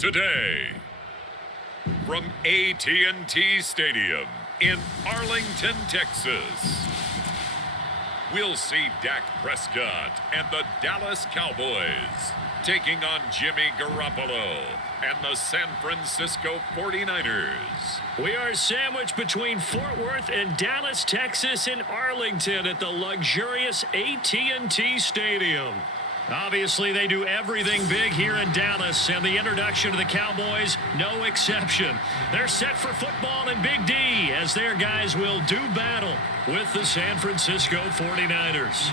today. From AT&T Stadium in Arlington, Texas, we'll see Dak Prescott and the Dallas Cowboys taking on Jimmy Garoppolo and the San Francisco 49ers. We are sandwiched between Fort Worth and Dallas, Texas, in Arlington at the luxurious AT&T Stadium. Obviously, they do everything big here in Dallas, and the introduction of the Cowboys, no exception. They're set for football in Big D, as their guys will do battle with the San Francisco 49ers.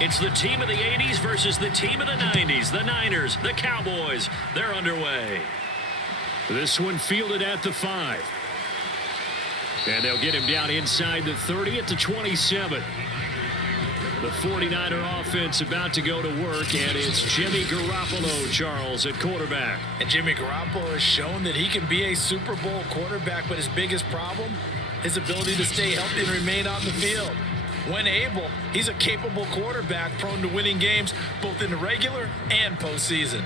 It's the team of the 80s versus the team of the 90s. The Niners, the Cowboys, they're underway. This one fielded at the 5. And they'll get him down inside the 30 at the 27. The 49er offense about to go to work, and it's Jimmy Garoppolo, Charles, at quarterback. And Jimmy Garoppolo has shown that he can be a Super Bowl quarterback, but his biggest problem, his ability to stay healthy and remain on the field. When able, he's a capable quarterback prone to winning games both in the regular and postseason.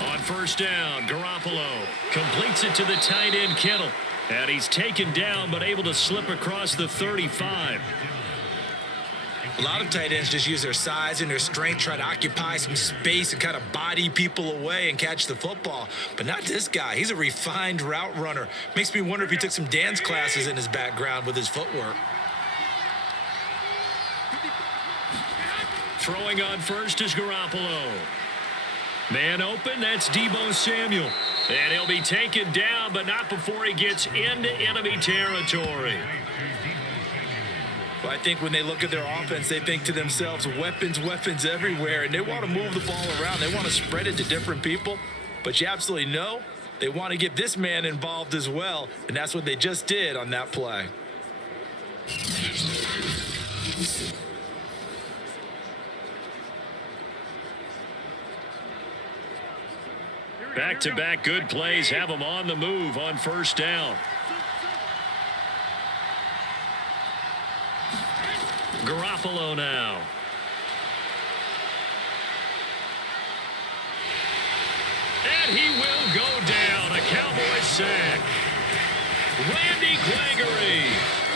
On first down, Garoppolo completes it to the tight end, Kittle. And he's taken down, but able to slip across the 35. A lot of tight ends just use their size and their strength, try to occupy some space and kind of body people away and catch the football. But not this guy. He's a refined route runner. Makes me wonder if he took some dance classes in his background with his footwork. Throwing on first is Garoppolo. Man open, that's Deebo Samuel. And he'll be taken down, but not before he gets into enemy territory. Well, I think when they look at their offense, they think to themselves, weapons, weapons everywhere, and they want to move the ball around. They want to spread it to different people. But you absolutely know they want to get this man involved as well, and that's what they just did on that play. Back-to-back good plays have them on the move on first down. Garoppolo now. And he will go down. A Cowboys sack. Randy Gregory.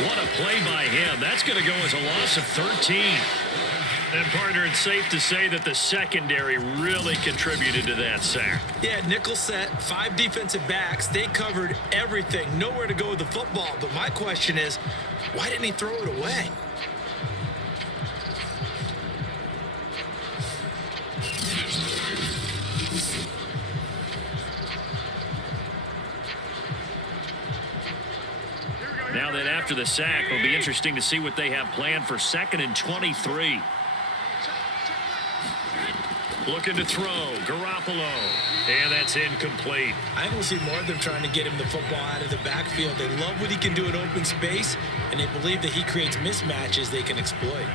What a play by him. That's going to go as a loss of 13. And, partner, it's safe to say that the secondary really contributed to that sack. Yeah, nickel set, 5 defensive backs. They covered everything. Nowhere to go with the football. But my question is, why didn't he throw it away? Now that after the sack, it'll be interesting to see what they have planned for 2nd and 23. Looking to throw, Garoppolo, and that's incomplete. I think we'll see more of them trying to get him the football out of the backfield. They love what he can do in open space, and they believe that he creates mismatches they can exploit.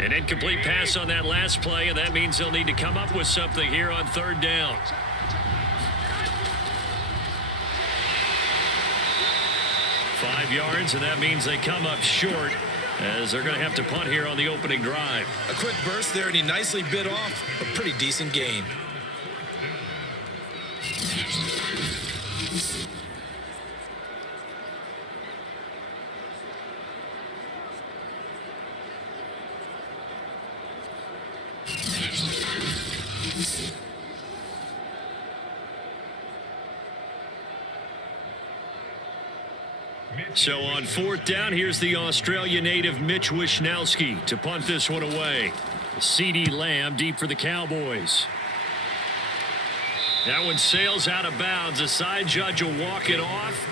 An incomplete pass on that last play, and that means they'll need to come up with something here on 3rd down. Five yards, and that means they come up short as they're going to have to punt here on the opening drive. A quick burst there, and he nicely bit off a pretty decent gain. So on fourth down, here's the Australia native Mitch Wishnowsky to punt this one away. CeeDee Lamb deep for the Cowboys. That one sails out of bounds. The side judge will walk it off.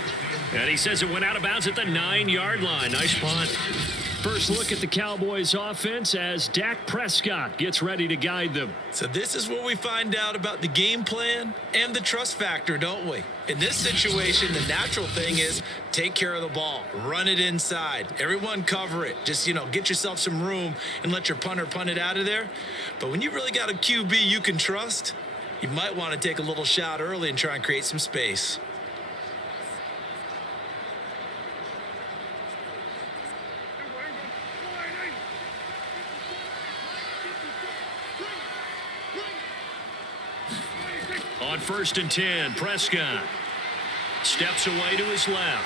And he says it went out of bounds at the 9-yard line. Nice punt. First look at the Cowboys offense as Dak Prescott gets ready to guide them. So this is where we find out about the game plan and the trust factor, don't we? In this situation, the natural thing is take care of the ball, run it inside, everyone cover it. Just, get yourself some room and let your punter punt it out of there. But when you really got a QB you can trust, you might want to take a little shot early and try and create some space. On 1st and 10, Prescott steps away to his left.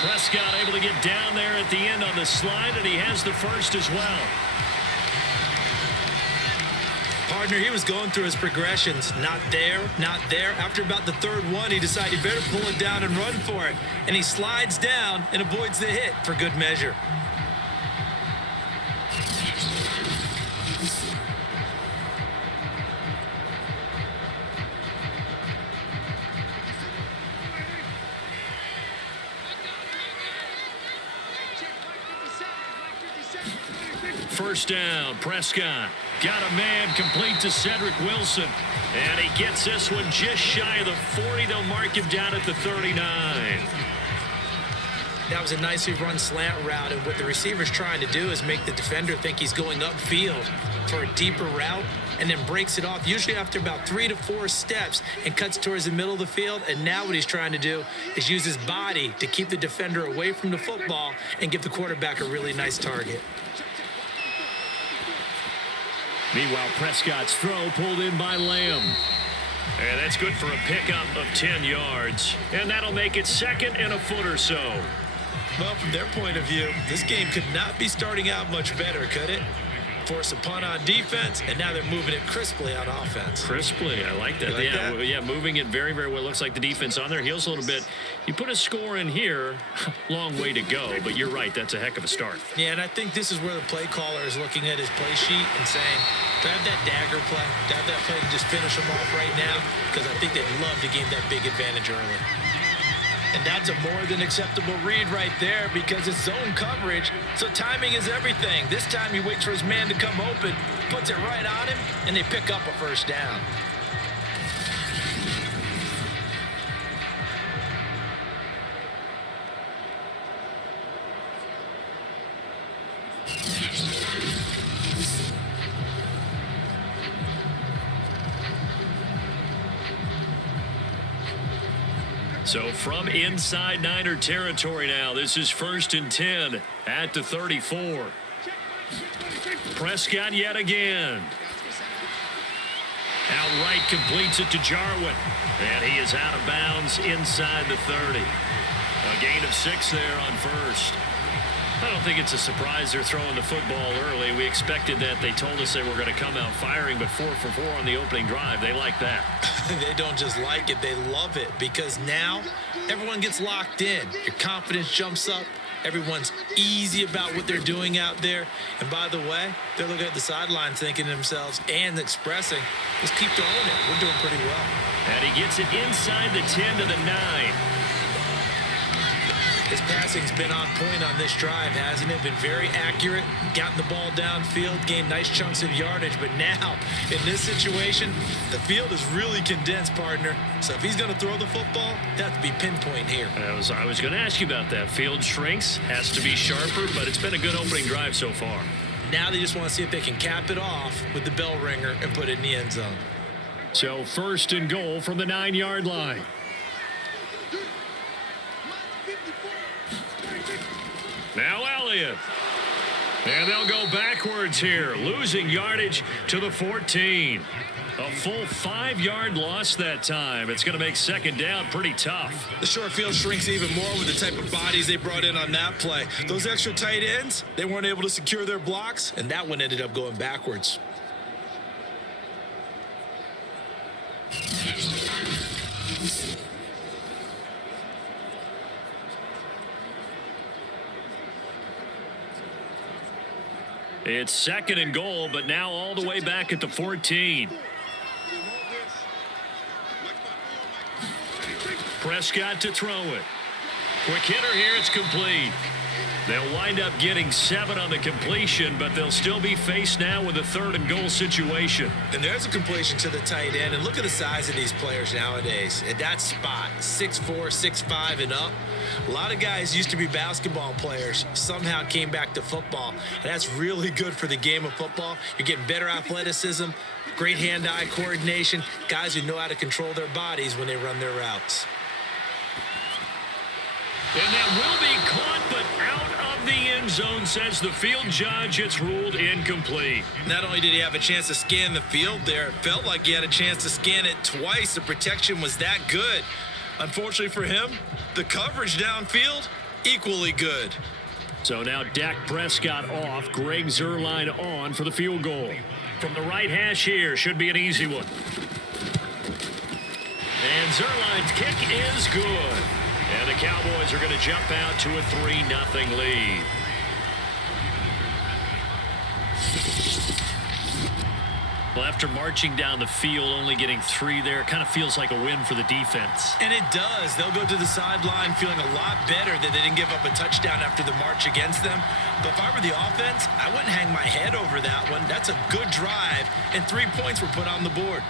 Prescott able to get down there at the end on the slide, and he has the first as well. Partner, he was going through his progressions. Not there, not there. After about the third one, he decided he better pull it down and run for it. And he slides down and avoids the hit for good measure. First down, Prescott got a man complete to Cedric Wilson. And he gets this one just shy of the 40. They'll mark him down at the 39. That was a nicely run slant route, and what the receiver's trying to do is make the defender think he's going upfield for a deeper route and then breaks it off, usually after about 3 to 4 steps, and cuts towards the middle of the field. And now what he's trying to do is use his body to keep the defender away from the football and give the quarterback a really nice target. Meanwhile, Prescott's throw pulled in by Lamb. And that's good for a pickup of 10 yards. And that'll make it second and a foot or so. Well, from their point of view, this game could not be starting out much better, could it? Force a punt on defense, and now they're moving it crisply on offense. Crisply, I like that. Yeah, moving it very, very well. Looks like the defense on their heels a little bit. You put a score in here, long way to go, but you're right, that's a heck of a start. Yeah, and I think this is where the play caller is looking at his play sheet and saying, do I have that dagger play? Do I have that play to just finish them off right now? Because I think they'd love to gain that big advantage early. And that's a more than acceptable read right there because it's zone coverage, so timing is everything. This time he waits for his man to come open, puts it right on him, and they pick up a first down. So from inside Niner territory now, this is 1st and 10 at the 34. Prescott yet again. Outright completes it to Jarwin. And he is out of bounds inside the 30. A gain of 6 there on first. I don't think it's a surprise they're throwing the football early. We expected that. They told us they were going to come out firing, but 4 for 4 on the opening drive. They like that. They don't just like it, they love it, because now everyone gets locked in. Your confidence jumps up. Everyone's easy about what they're doing out there. And by the way, they're looking at the sideline thinking to themselves and expressing, let's keep throwing it. We're doing pretty well. And he gets it inside the 10 to the 9. His passing's been on point on this drive, hasn't it? Been very accurate, gotten the ball downfield, gained nice chunks of yardage. But now, in this situation, the field is really condensed, partner. So if he's going to throw the football, that has to be pinpoint here. I was going to ask you about that. Field shrinks, has to be sharper, but it's been a good opening drive so far. Now they just want to see if they can cap it off with the bell ringer and put it in the end zone. So 1st and goal from the 9-yard line. Now Elliott. And they'll go backwards here, losing yardage to the 14. A full 5-yard loss that time. It's going to make second down pretty tough. The short field shrinks even more with the type of bodies they brought in on that play. Those extra tight ends, they weren't able to secure their blocks, and that one ended up going backwards. It's 2nd and goal, but now all the way back at the 14. Prescott to throw it. Quick hitter here, it's complete. They'll wind up getting 7 on the completion, but they'll still be faced now with a 3rd and goal situation. And there's a completion to the tight end. And look at the size of these players nowadays. At that spot, 6'4", 6'5", and up. A lot of guys used to be basketball players, somehow came back to football. And that's really good for the game of football. You're getting better athleticism, great hand-eye coordination, guys who know how to control their bodies when they run their routes. And that will be caught, but out of the end zone, says the field judge. It's ruled incomplete. Not only did he have a chance to scan the field there, it felt like he had a chance to scan it twice. The protection was that good. Unfortunately for him, the coverage downfield, equally good. So now Dak Prescott off, Greg Zuerlein on for the field goal. From the right hash here, should be an easy one. And Zuerlein's kick is good. And the Cowboys are going to jump out to a 3-0 lead. Well, after marching down the field, only getting 3 there, it kind of feels like a win for the defense. And it does. They'll go to the sideline feeling a lot better that they didn't give up a touchdown after the march against them. But if I were the offense, I wouldn't hang my head over that one. That's a good drive, and 3 points were put on the board.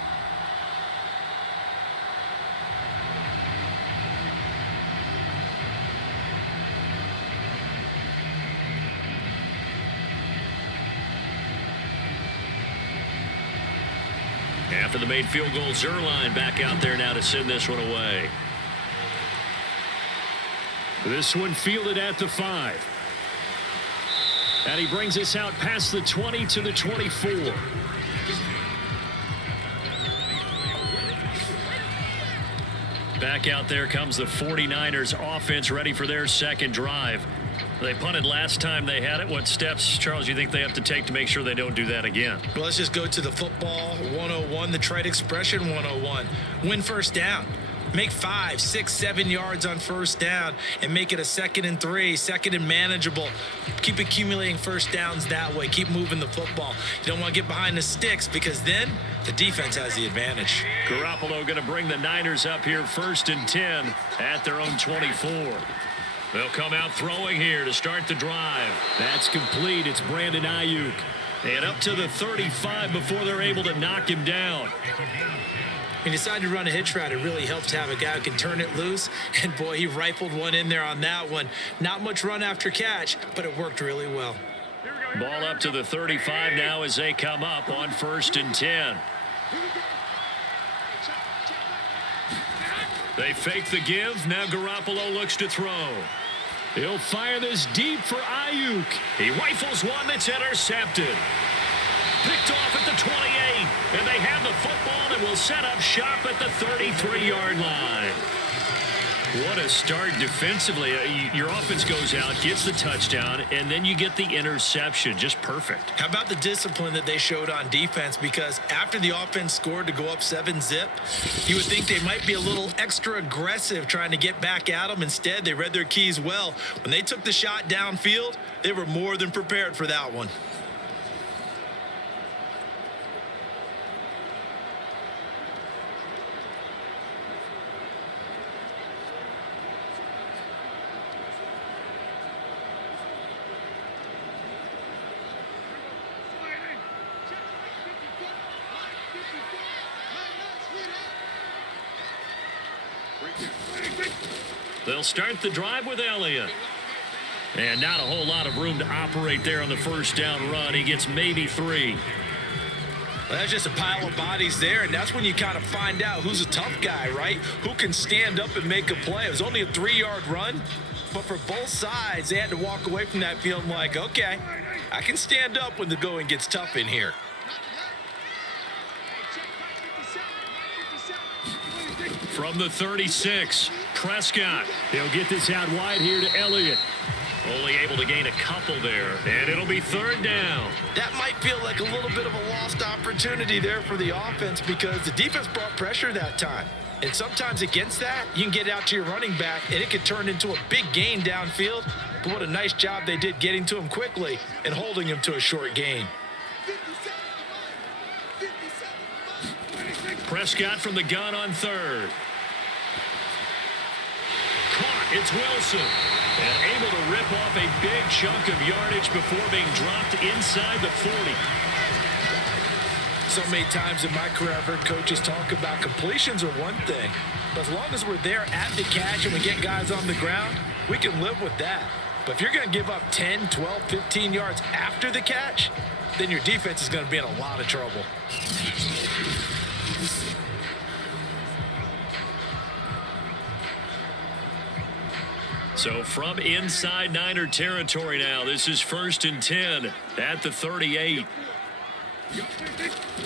After the made field goal, Zuerlein back out there now to send this one away. This one fielded at the 5. And he brings us out past the 20 to the 24. Back out there comes the 49ers offense, ready for their 2nd drive. They punted last time they had it. What steps, Charles, you think they have to take to make sure they don't do that again? Well, let's just go to the football 101, the trite expression 101. Win first down. Make 5, 6, 7 yards on first down and make it a 2nd and 3, 2nd and manageable. Keep accumulating first downs that way. Keep moving the football. You don't want to get behind the sticks because then the defense has the advantage. Garoppolo going to bring the Niners up here 1st and 10 at their own 24. They'll come out throwing here to start the drive. That's complete. It's Brandon Ayuk. And up to the 35 before they're able to knock him down. He decided to run a hitch route. It really helps to have a guy who can turn it loose. And, boy, he rifled one in there on that one. Not much run after catch, but it worked really well. Ball up to the 35 now as they come up on 1st and 10. They fake the give. Now Garoppolo looks to throw. He'll fire this deep for Ayuk. He rifles one that's intercepted. Picked off at the 28. And they have the football and will set up shop at the 33-yard line. What a start defensively. Your offense goes out, gets the touchdown, and then you get the interception. Just perfect. How about the discipline that they showed on defense? Because after the offense scored to go up 7-zip, you would think they might be a little extra aggressive trying to get back at them. Instead, they read their keys well. When they took the shot downfield, they were more than prepared for that one. They'll start the drive with Elliott. And not a whole lot of room to operate there on the first down run. He gets maybe 3. Well, that's just a pile of bodies there, and that's when you kind of find out who's a tough guy, right? Who can stand up and make a play. It was only a 3-yard run, but for both sides, they had to walk away from that feeling like, okay, I can stand up when the going gets tough in here. From the 36, Prescott. He'll get this out wide here to Elliott. Only able to gain a couple there, and it'll be 3rd down. That might feel like a little bit of a lost opportunity there for the offense because the defense brought pressure that time. And sometimes against that, you can get out to your running back, and it could turn into a big gain downfield. But what a nice job they did getting to him quickly and holding him to a short gain. Prescott from the gun on third. Caught. It's Wilson. And able to rip off a big chunk of yardage before being dropped inside the 40. So many times in my career, I've heard coaches talk about completions are one thing. But as long as we're there at the catch and we get guys on the ground, we can live with that. But if you're going to give up 10, 12, 15 yards after the catch, then your defense is going to be in a lot of trouble. So from inside Niner territory now, this is 1st and 10 at the 38.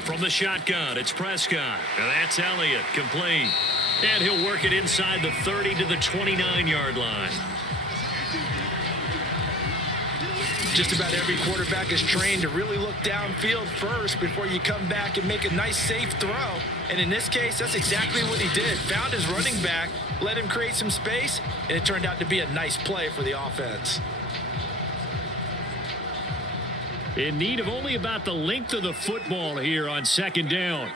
From the shotgun, it's Prescott. And that's Elliott, complete. And he'll work it inside the 30 to the 29-yard line. Just about every quarterback is trained to really look downfield first before you come back and make a nice, safe throw. And in this case, that's exactly what he did. Found his running back, let him create some space, and it turned out to be a nice play for the offense. In need of only about the length of the football here on 2nd down.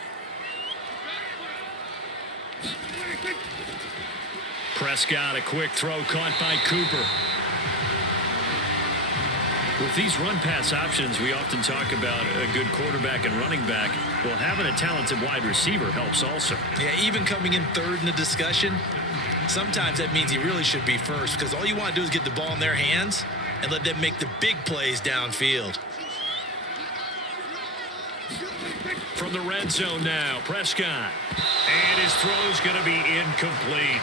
Prescott, a quick throw caught by Cooper. With these run-pass options, we often talk about a good quarterback and running back. Well, having a talented wide receiver helps also. Yeah, even coming in third in the discussion, sometimes that means he really should be first because all you want to do is get the ball in their hands and let them make the big plays downfield. From the red zone now, Prescott. And his throw's going to be incomplete.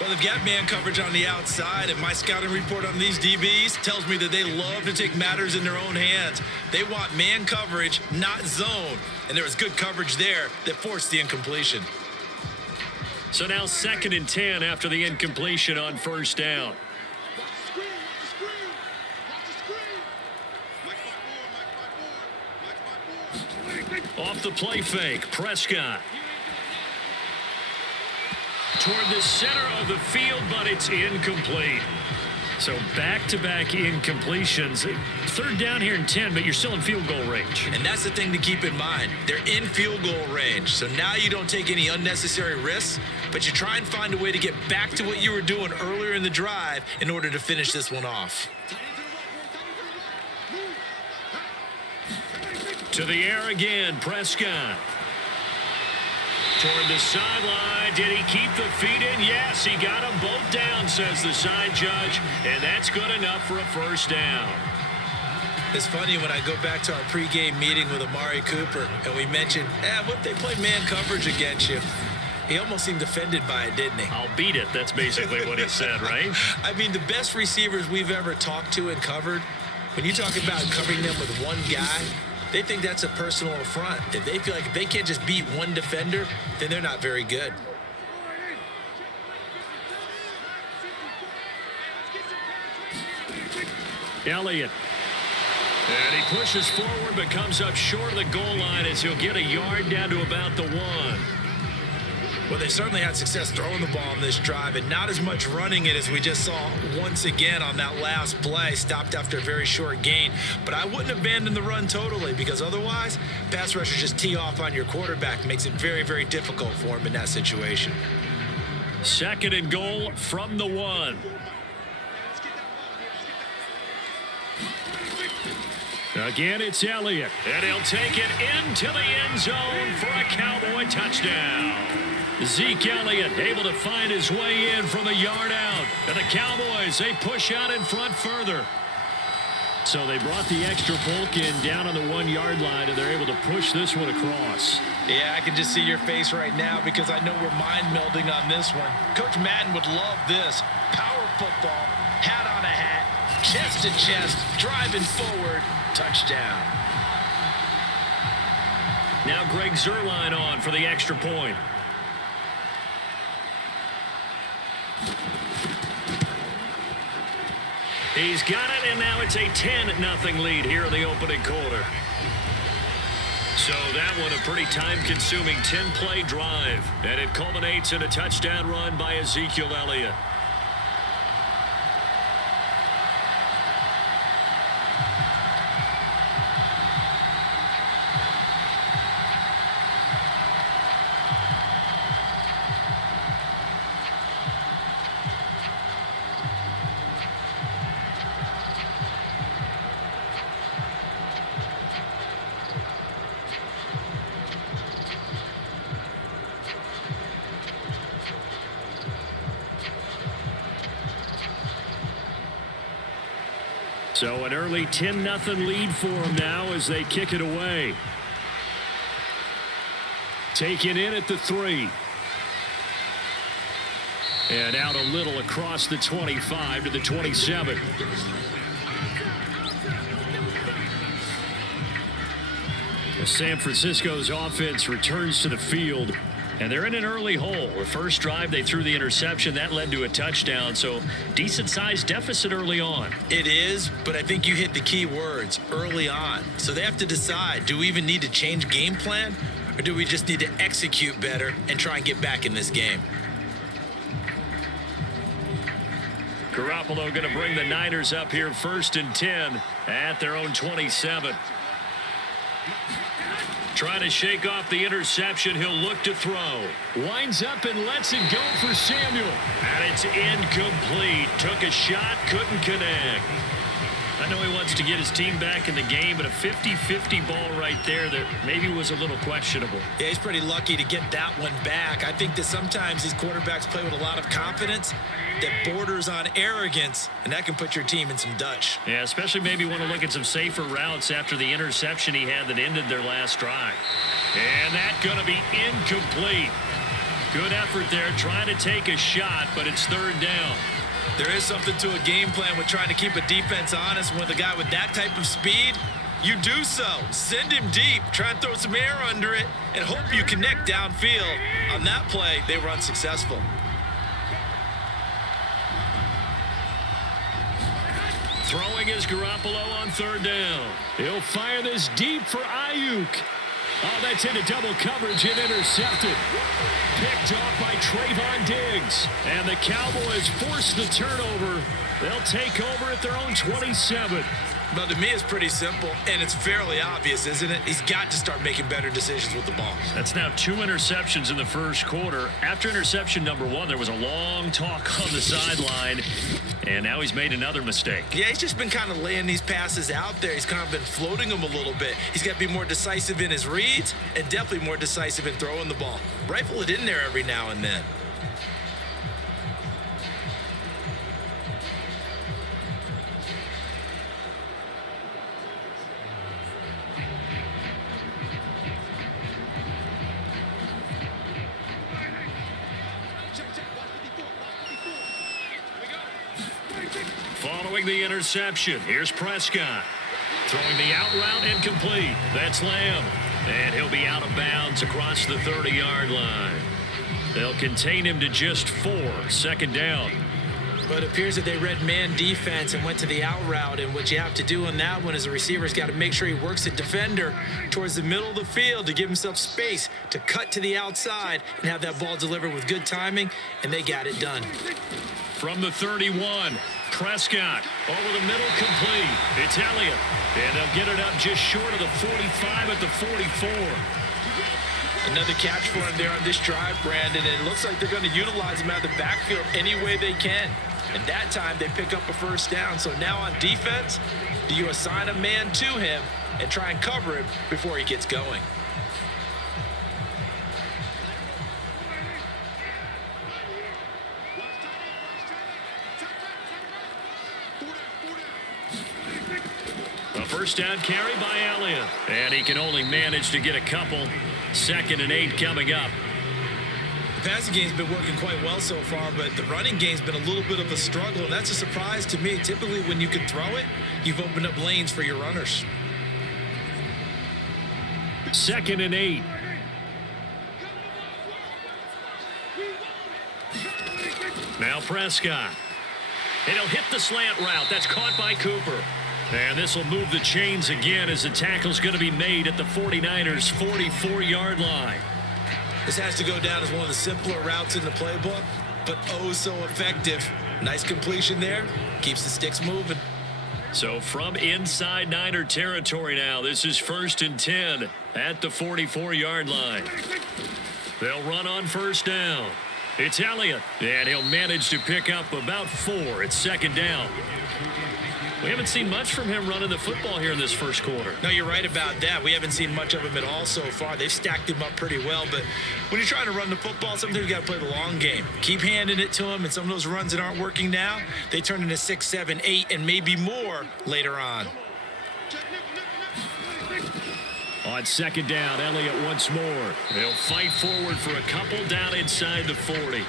Well, they've got man coverage on the outside, and my scouting report on these DBs tells me that they love to take matters in their own hands. They want man coverage, not zone. And there was good coverage there that forced the incompletion. So now 2nd and 10 after the incompletion on 1st down. Off the play fake, Prescott. Toward the center of the field, but it's incomplete. So back-to-back incompletions. 3rd down here and 10, but you're still in field goal range. And that's the thing to keep in mind. They're in field goal range. So now you don't take any unnecessary risks, but you try and find a way to get back to what you were doing earlier in the drive in order to finish this one off. To the air again, Prescott. Toward the sideline. Did he keep the feet in? Yes, he got them both down, says the side judge. And that's good enough for a 1st down. It's funny when I go back to our pregame meeting with Amari Cooper and we mentioned, what if they play man coverage against you? He almost seemed offended by it, didn't he? I'll beat it. That's basically what he said, right? I mean, the best receivers we've ever talked to and covered, when you talk about covering them with one guy, they think that's a personal affront. If they feel like if they can't just beat one defender, then they're not very good. Elliott. And he pushes forward but comes up short of the goal line as he'll get a yard down to about the 1. Well, they certainly had success throwing the ball on this drive and not as much running it as we just saw once again on that last play. Stopped after a very short gain. But I wouldn't abandon the run totally because otherwise, pass rushers just tee off on your quarterback. Makes it very, very difficult for him in that situation. 2nd and goal from the 1. Again, it's Elliott. And he'll take it into the end zone for a Cowboy touchdown. Zeke Elliott able to find his way in from a yard out. And the Cowboys, they push out in front further. So they brought the extra bulk in down on the 1-yard line, and they're able to push this one across. Yeah, I can just see your face right now because I know we're mind melding on this one. Coach Madden would love this. Power football, hat on a hat, chest to chest, driving forward, touchdown. Now Greg Zuerlein on for the extra point. He's got it, and now it's a 10-0 lead here in the opening quarter. So that one a pretty time-consuming 10-play drive, and it culminates in a touchdown run by Ezekiel Elliott. So an early 10-0 lead for them now as they kick it away. Taken in at the 3. And out a little across the 25 to the 27. San Francisco's offense returns to the field, and they're in an early hole. The first drive, they threw the interception. That led to a touchdown, so decent-sized deficit early on. It is, but I think you hit the key words, early on. So they have to decide, do we even need to change game plan, or do we just need to execute better and try and get back in this game? Garoppolo going to bring the Niners up here 1st and 10 at their own 27. Trying to shake off the interception. He'll look to throw. Winds up and lets it go for Samuel. And it's incomplete. Took a shot, couldn't connect. I know he wants to get his team back in the game, but a 50-50 ball right there that maybe was a little questionable. Yeah, he's pretty lucky to get that one back. I think that sometimes these quarterbacks play with a lot of confidence that borders on arrogance, and that can put your team in some Dutch. Yeah, especially maybe want to look at some safer routes after the interception he had that ended their last drive. And that's going to be incomplete. Good effort there, trying to take a shot, but it's 3rd down. There is something to a game plan with trying to keep a defense honest. With a guy with that type of speed, you do so. Send him deep, try and throw some air under it, and hope you connect downfield. On that play, they were unsuccessful. Throwing is Garoppolo on 3rd down. He'll fire this deep for Ayuk. Oh, that's into double coverage and intercepted. Picked off by Trayvon Diggs. And the Cowboys force the turnover. They'll take over at their own 27. But to me, it's pretty simple, and it's fairly obvious, isn't it? He's got to start making better decisions with the ball. That's now 2 interceptions in the first quarter. After interception number 1, there was a long talk on the sideline, and now he's made another mistake. Yeah, he's just been kind of laying these passes out there. He's kind of been floating them a little bit. He's got to be more decisive in his reads and definitely more decisive in throwing the ball. Rifle it in there every now and then. Following the interception, here's Prescott. Throwing the out route incomplete. That's Lamb. And he'll be out of bounds across the 30-yard line. They'll contain him to just 4. 2nd down. But it appears that they read man defense and went to the out route. And what you have to do on that one is the receiver's got to make sure he works the defender towards the middle of the field to give himself space to cut to the outside and have that ball delivered with good timing. And they got it done. From the 31, Prescott over the middle, complete. It's Elliott, and they'll get it up just short of the 45 at the 44. Another catch for him there on this drive, Brandon, and it looks like they're going to utilize him out of the backfield any way they can. And that time they pick up a 1st down. So now on defense, do you assign a man to him and try and cover him before he gets going? A 1st down carry by Elliott. And he can only manage to get a couple. 2nd and 8 coming up. The passing game's been working quite well so far, but the running game's been a little bit of a struggle, and that's a surprise to me. Typically, when you can throw it, you've opened up lanes for your runners. 2nd and 8. Now Prescott. And he'll hit the slant route. That's caught by Cooper. And this will move the chains again as the tackle's going to be made at the 49ers' 44-yard line. This has to go down as one of the simpler routes in the playbook, but oh so effective. Nice completion there. Keeps the sticks moving. So from inside Niner territory now, this is 1st and 10 at the 44-yard line. They'll run on 1st down. It's Elliott, and he'll manage to pick up about 4. It's 2nd down. We haven't seen much from him running the football here in this first quarter. No, you're right about that. We haven't seen much of him at all so far. They've stacked him up pretty well, but when you're trying to run the football, sometimes you got to play the long game. Keep handing it to him, and some of those runs that aren't working now, they turn into 6, 7, 8, and maybe more later on. On second down, Elliott once more. They'll fight forward for a couple down inside the 40.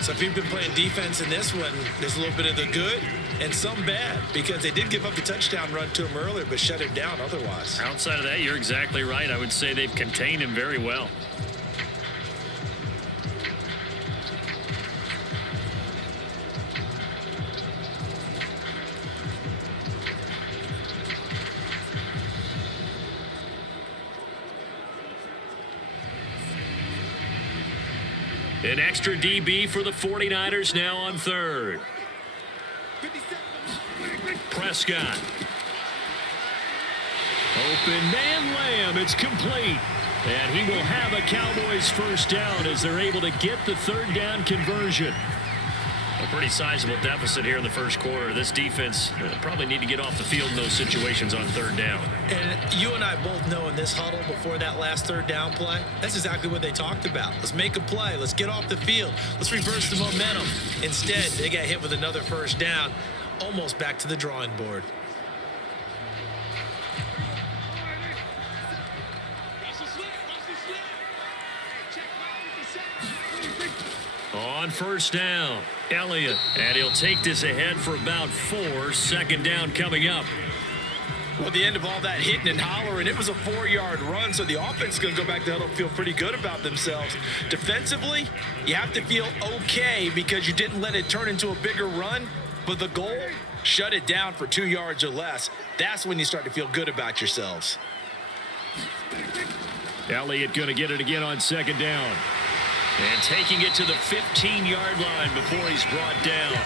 So if you've been playing defense in this one, there's a little bit of the good and some bad, because they did give up a touchdown run to him earlier, but shut him down otherwise. Outside of that, you're exactly right. I would say they've contained him very well. An extra DB for the 49ers now on third. Prescott. Open man Lamb. It's complete. And he will have a Cowboys first down as they're able to get the third down conversion. A pretty sizable deficit here in the first quarter. This defense probably need to get off the field in those situations on third down. And you and I both know in this huddle before that last third down play, that's exactly what they talked about. Let's make a play. Let's get off the field. Let's reverse the momentum. Instead, they got hit with another first down, almost back to the drawing board. On first down, Elliott, and he'll take this ahead for about 4. Second down coming up. Well, the end of all that hitting and hollering, it was a 4-yard run, so the offense is going to go back to the huddle and feel pretty good about themselves. Defensively, you have to feel okay because you didn't let it turn into a bigger run, but the goal, shut it down for 2 yards or less. That's when you start to feel good about yourselves. Elliott going to get it again on second down. And taking it to the 15-yard line before he's brought down.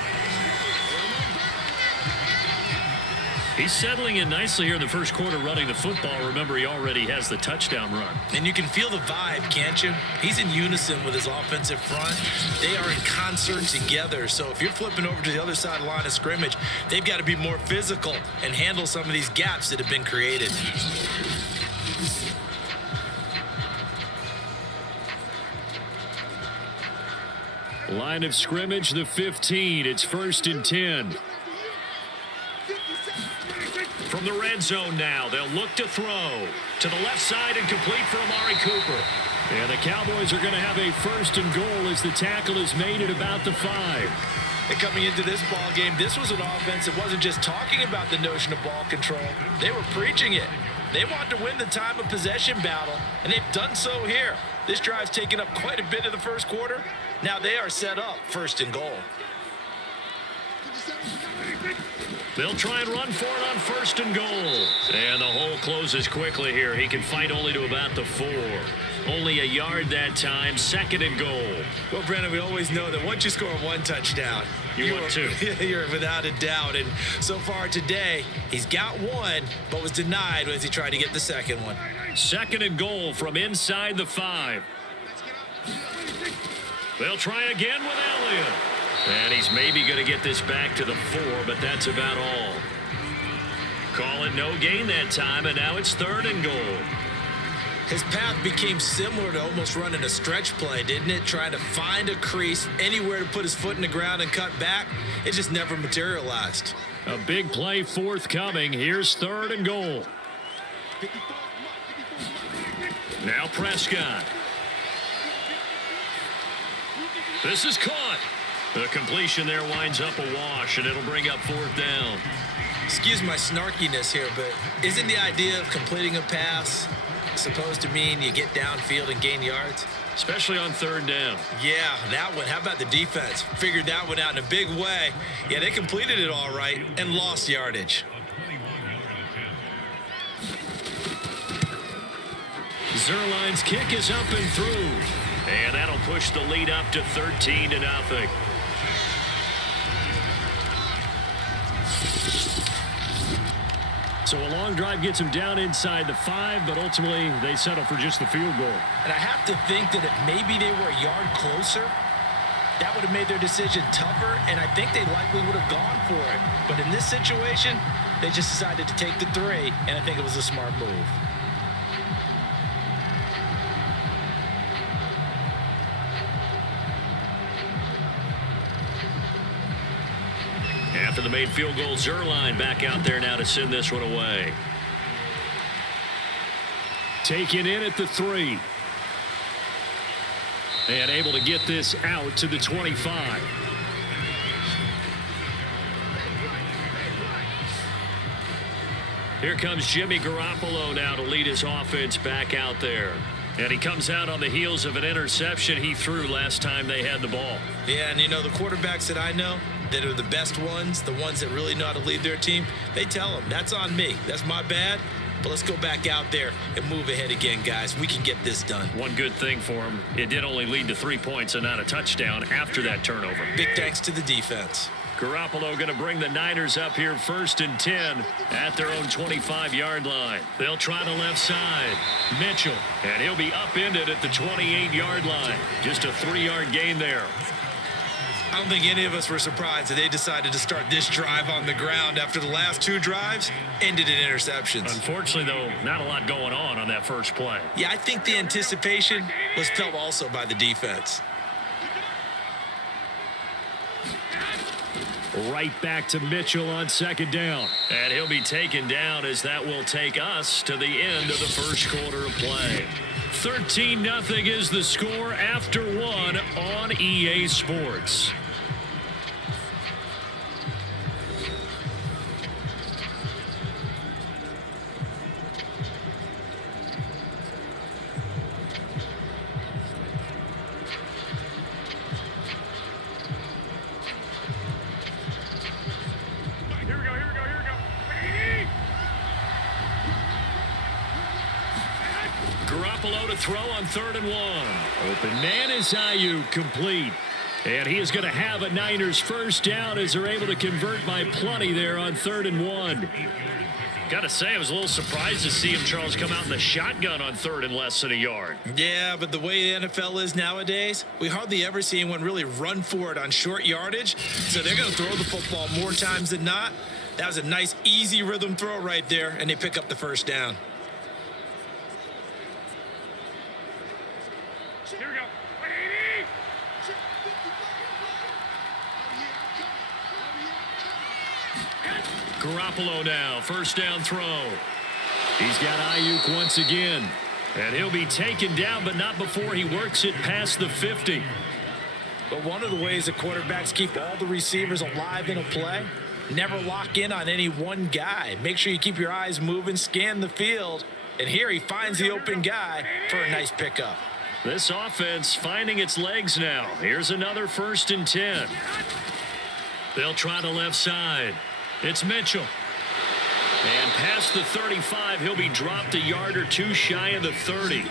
He's settling in nicely here in the first quarter running the football. Remember, he already has the touchdown run. And you can feel the vibe, can't you? He's in unison with his offensive front. They are in concert together. So if you're flipping over to the other side of the line of scrimmage, they've got to be more physical and handle some of these gaps that have been created. Line of scrimmage, the 15. It's 1st and 10. From the red zone now, they'll look to throw. To the left side and complete for Amari Cooper. And the Cowboys are going to have a 1st and goal as the tackle is made at about the 5. And coming into this ball game, this was an offense that wasn't just talking about the notion of ball control. They were preaching it. They wanted to win the time of possession battle, and they've done so here. This drive's taken up quite a bit of the first quarter. Now they are set up 1st and goal. They'll try and run for it on 1st and goal. And the hole closes quickly here. He can fight only to about the 4. Only a yard that time, 2nd and goal. Well, Brandon, we always know that once you score 1 touchdown, you want 2. You're without a doubt. And so far today, he's got 1, but was denied as he tried to get the second one. 2nd and goal from inside the 5. They'll try again with Elliott. And he's maybe going to get this back to the 4, but that's about all. Call it no gain that time, and now it's 3rd and goal. His path became similar to almost running a stretch play, didn't it? Trying to find a crease, anywhere to put his foot in the ground and cut back. It just never materialized. A big play forthcoming. Here's 3rd and goal. Now Prescott. This is caught. The completion there winds up a wash, and it'll bring up 4th down. Excuse my snarkiness here, but isn't the idea of completing a pass supposed to mean you get downfield and gain yards? Especially on 3rd down. Yeah, that one. How about the defense? Figured that one out in a big way. Yeah, they completed it all right and lost yardage. Zerline's kick is up and through. And that'll push the lead up to 13-0. So a long drive gets them down inside the 5, but ultimately they settle for just the field goal. And I have to think that if maybe they were a yard closer, that would have made their decision tougher, and I think they likely would have gone for it. But in this situation, they just decided to take the 3, and I think it was a smart move. After the made field goal, Zerline back out there now to send this one away. Taken in at the 3. And able to get this out to the 25. Here comes Jimmy Garoppolo now to lead his offense back out there. And he comes out on the heels of an interception he threw last time they had the ball. Yeah, and you know, the quarterbacks that I know that are the best ones, the ones that really know how to lead their team, they tell them, that's on me. That's my bad. But let's go back out there and move ahead again, guys. We can get this done. One good thing for him, it did only lead to 3 points and not a touchdown after that turnover. Big thanks to the defense. Garoppolo going to bring the Niners up here 1st and 10 at their own 25-yard line. They'll try the left side. Mitchell, and he'll be upended at the 28-yard line. Just a 3-yard gain there. I don't think any of us were surprised that they decided to start this drive on the ground after the last 2 drives ended in interceptions. Unfortunately, though, not a lot going on that first play. Yeah, I think the anticipation was felt also by the defense. Right back to Mitchell on 2nd down. And he'll be taken down as that will take us to the end of the first quarter of play. 13-0 is the score after 1 on EA Sports. Garoppolo to throw on 3rd and 1. Open man is Ayuk, complete. And he is going to have a Niners first down as they're able to convert by plenty there on 3rd and 1. Got to say, I was a little surprised to see him, Charles, come out in the shotgun on 3rd and less than a yard. Yeah, but the way the NFL is nowadays, we hardly ever see anyone really run for it on short yardage. So they're going to throw the football more times than not. That was a nice, easy rhythm throw right there, and they pick up the first down. Here we go. Garoppolo now, first down throw. He's got Ayuk once again. And he'll be taken down, but not before he works it past the 50. But one of the ways that quarterbacks keep all the receivers alive in a play, never lock in on any one guy. Make sure you keep your eyes moving, scan the field. And here he finds the open guy for a nice pickup. This offense finding its legs now. Here's another 1st and 10. They'll try the left side. It's Mitchell. And past the 35, he'll be dropped a yard or 2 shy of the 30.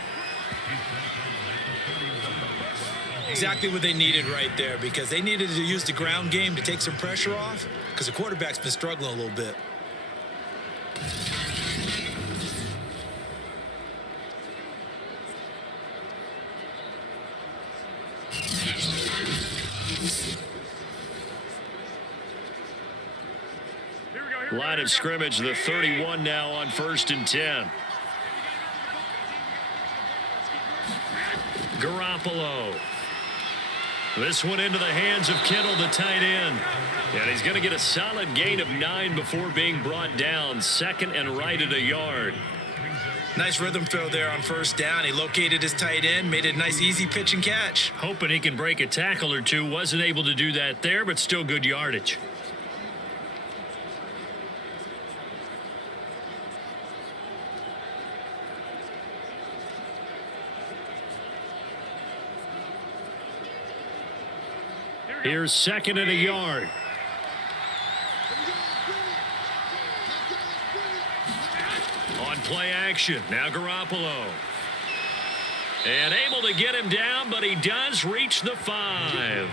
Exactly what they needed right there, because they needed to use the ground game to take some pressure off, because the quarterback's been struggling a little bit. Line of scrimmage, the 31 now on 1st and 10. Garoppolo. This one into the hands of Kittle, the tight end. And he's going to get a solid gain of 9 before being brought down. 2nd and right at a yard. Nice rhythm throw there on 1st down. He located his tight end, made it a nice easy pitch and catch. Hoping he can break a tackle or two. Wasn't able to do that there, but still good yardage. Here's 2nd and a yard. On play action, now Garoppolo. And able to get him down, but he does reach the 5.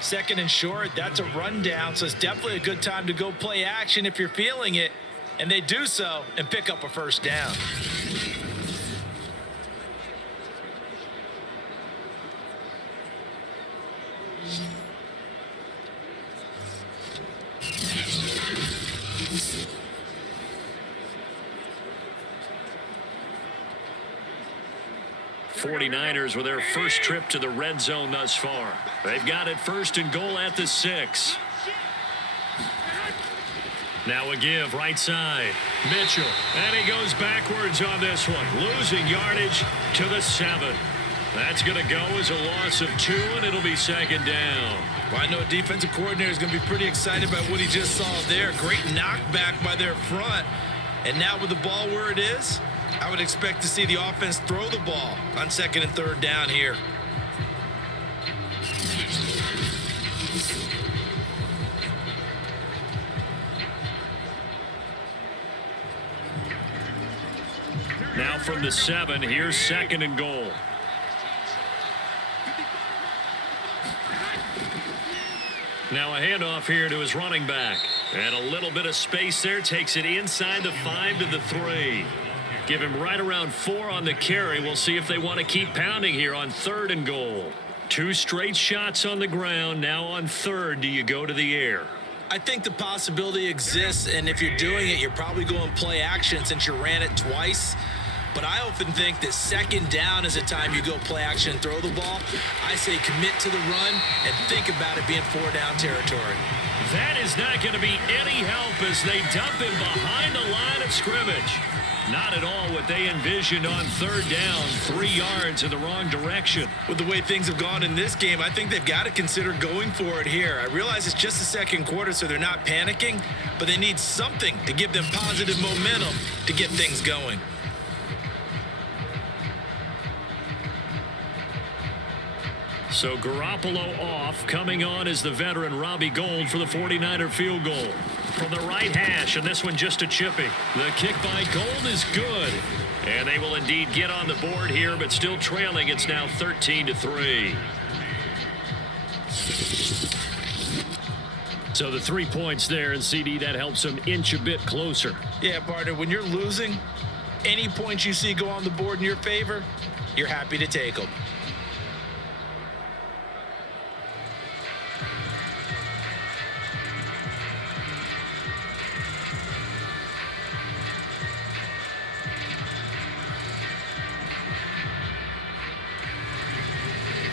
2nd and short, that's a rundown, so it's definitely a good time to go play action if you're feeling it. And they do so and pick up a 1st down. 49ers with their first trip to the red zone thus far. They've got it 1st and goal at the 6. Now a give right side. Mitchell. And he goes backwards on this one. Losing yardage to the 7. That's going to go as a loss of 2, and it'll be 2nd down. Well, I know a defensive coordinator is going to be pretty excited about what he just saw there. Great knockback by their front. And now with the ball where it is, I would expect to see the offense throw the ball on 2nd and 3rd down here. Now from the 7, here's 2nd and goal. Now a handoff here to his running back. And a little bit of space there. Takes it inside the 5 to the 3. Give him right around 4 on the carry. We'll see if they want to keep pounding here on 3rd and goal. 2 straight shots on the ground. Now on 3rd, do you go to the air? I think the possibility exists, and if you're doing it, you're probably going play action since you ran it twice. But I often think that 2nd down is a time you go play action and throw the ball. I say commit to the run and think about it being 4-down territory. That is not going to be any help as they dump him behind the line of scrimmage. Not at all what they envisioned on 3rd down, 3 yards in the wrong direction. With the way things have gone in this game, I think they've got to consider going for it here. I realize it's just the 2nd quarter, so they're not panicking, but they need something to give them positive momentum to get things going. So Garoppolo off. Coming on is the veteran Robbie Gould for the 49er field goal. From the right hash, and this one just a chippy. The kick by Gould is good. And they will indeed get on the board here, but still trailing. It's now 13-3. So the 3 points there, and CD, that helps them inch a bit closer. Yeah, partner, when you're losing, any points you see go on the board in your favor, you're happy to take them.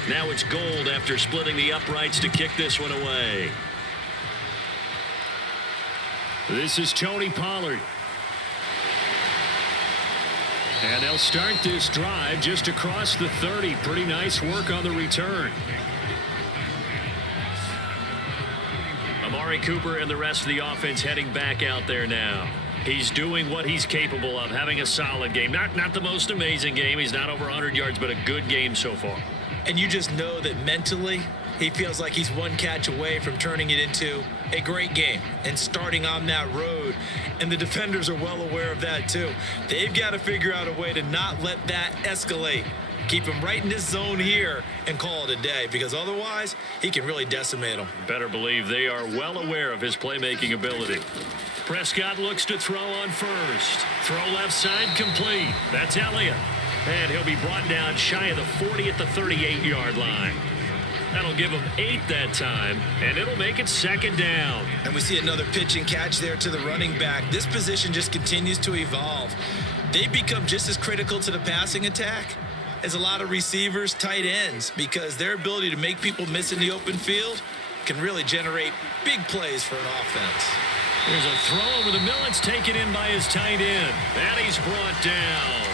Now it's Gould after splitting the uprights to kick this one away. This is Tony Pollard. And they'll start this drive just across the 30. Pretty nice work on the return. Amari Cooper and the rest of the offense heading back out there now. He's doing what he's capable of, having a solid game. Not the most amazing game. He's not over 100 yards, but a good game so far. And you just know that mentally, he feels like he's one catch away from turning it into a great game and starting on that road. And the defenders are well aware of that too. They've got to figure out a way to not let that escalate. Keep him right in this zone here and call it a day, because otherwise he can really decimate them. Better believe they are well aware of his playmaking ability. Prescott looks to throw on first. Throw left side complete. That's Elliott. And he'll be brought down shy of the 40 at the 38-yard line. That'll give him 8 that time, and it'll make it 2nd down. And we see another pitch and catch there to the running back. This position just continues to evolve. They become just as critical to the passing attack as a lot of receivers, tight ends, because their ability to make people miss in the open field can really generate big plays for an offense. There's a throw over the middle. It's taken in by his tight end. And he's brought down.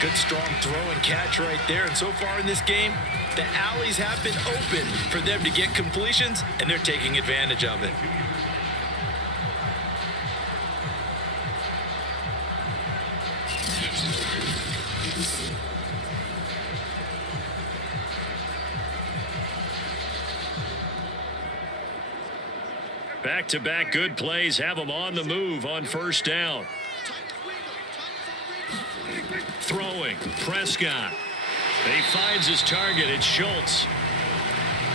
Good, strong throw and catch right there. And so far in this game, the alleys have been open for them to get completions, and they're taking advantage of it. Back-to-back good plays have him on the move on 1st down. Throwing, Prescott. He finds his target. It's Schultz.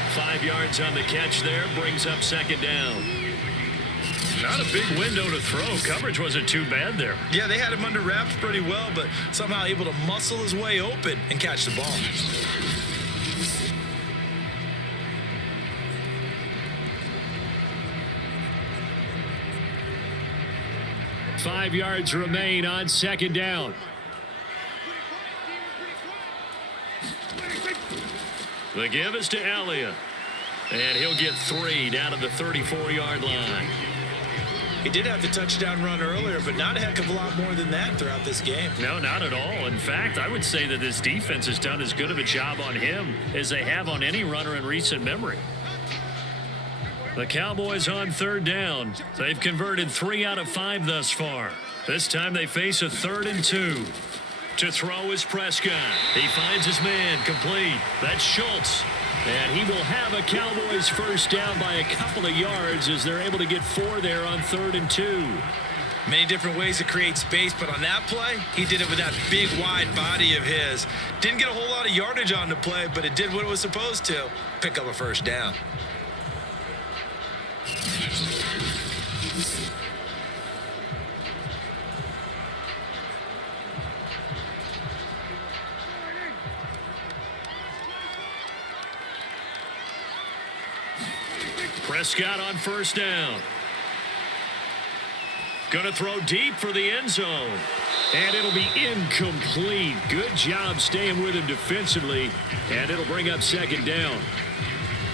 5 yards on the catch there. Brings up 2nd down. Not a big window to throw. Coverage wasn't too bad there. Yeah, they had him under wraps pretty well, but somehow able to muscle his way open and catch the ball. Five 5 yards remain on 2nd down. The give is to Elliott. And he'll get 3 down to the 34-yard line. He did have the touchdown run earlier, but not a heck of a lot more than that throughout this game. No, not at all. In fact, I would say that this defense has done as good of a job on him as they have on any runner in recent memory. The Cowboys on 3rd down. They've converted 3 out of 5 thus far. This time they face a 3rd and 2. To throw is Prescott. He finds his man complete. That's Schultz. And he will have a Cowboys first down by a couple of yards as they're able to get 4 there on 3rd and 2. Many different ways to create space, but on that play, he did it with that big, wide body of his. Didn't get a whole lot of yardage on the play, but it did what it was supposed to. Pick up a first down. Prescott on first down. Going to throw deep for the end zone. And it'll be incomplete. Good job staying with him defensively. And it'll bring up 2nd down.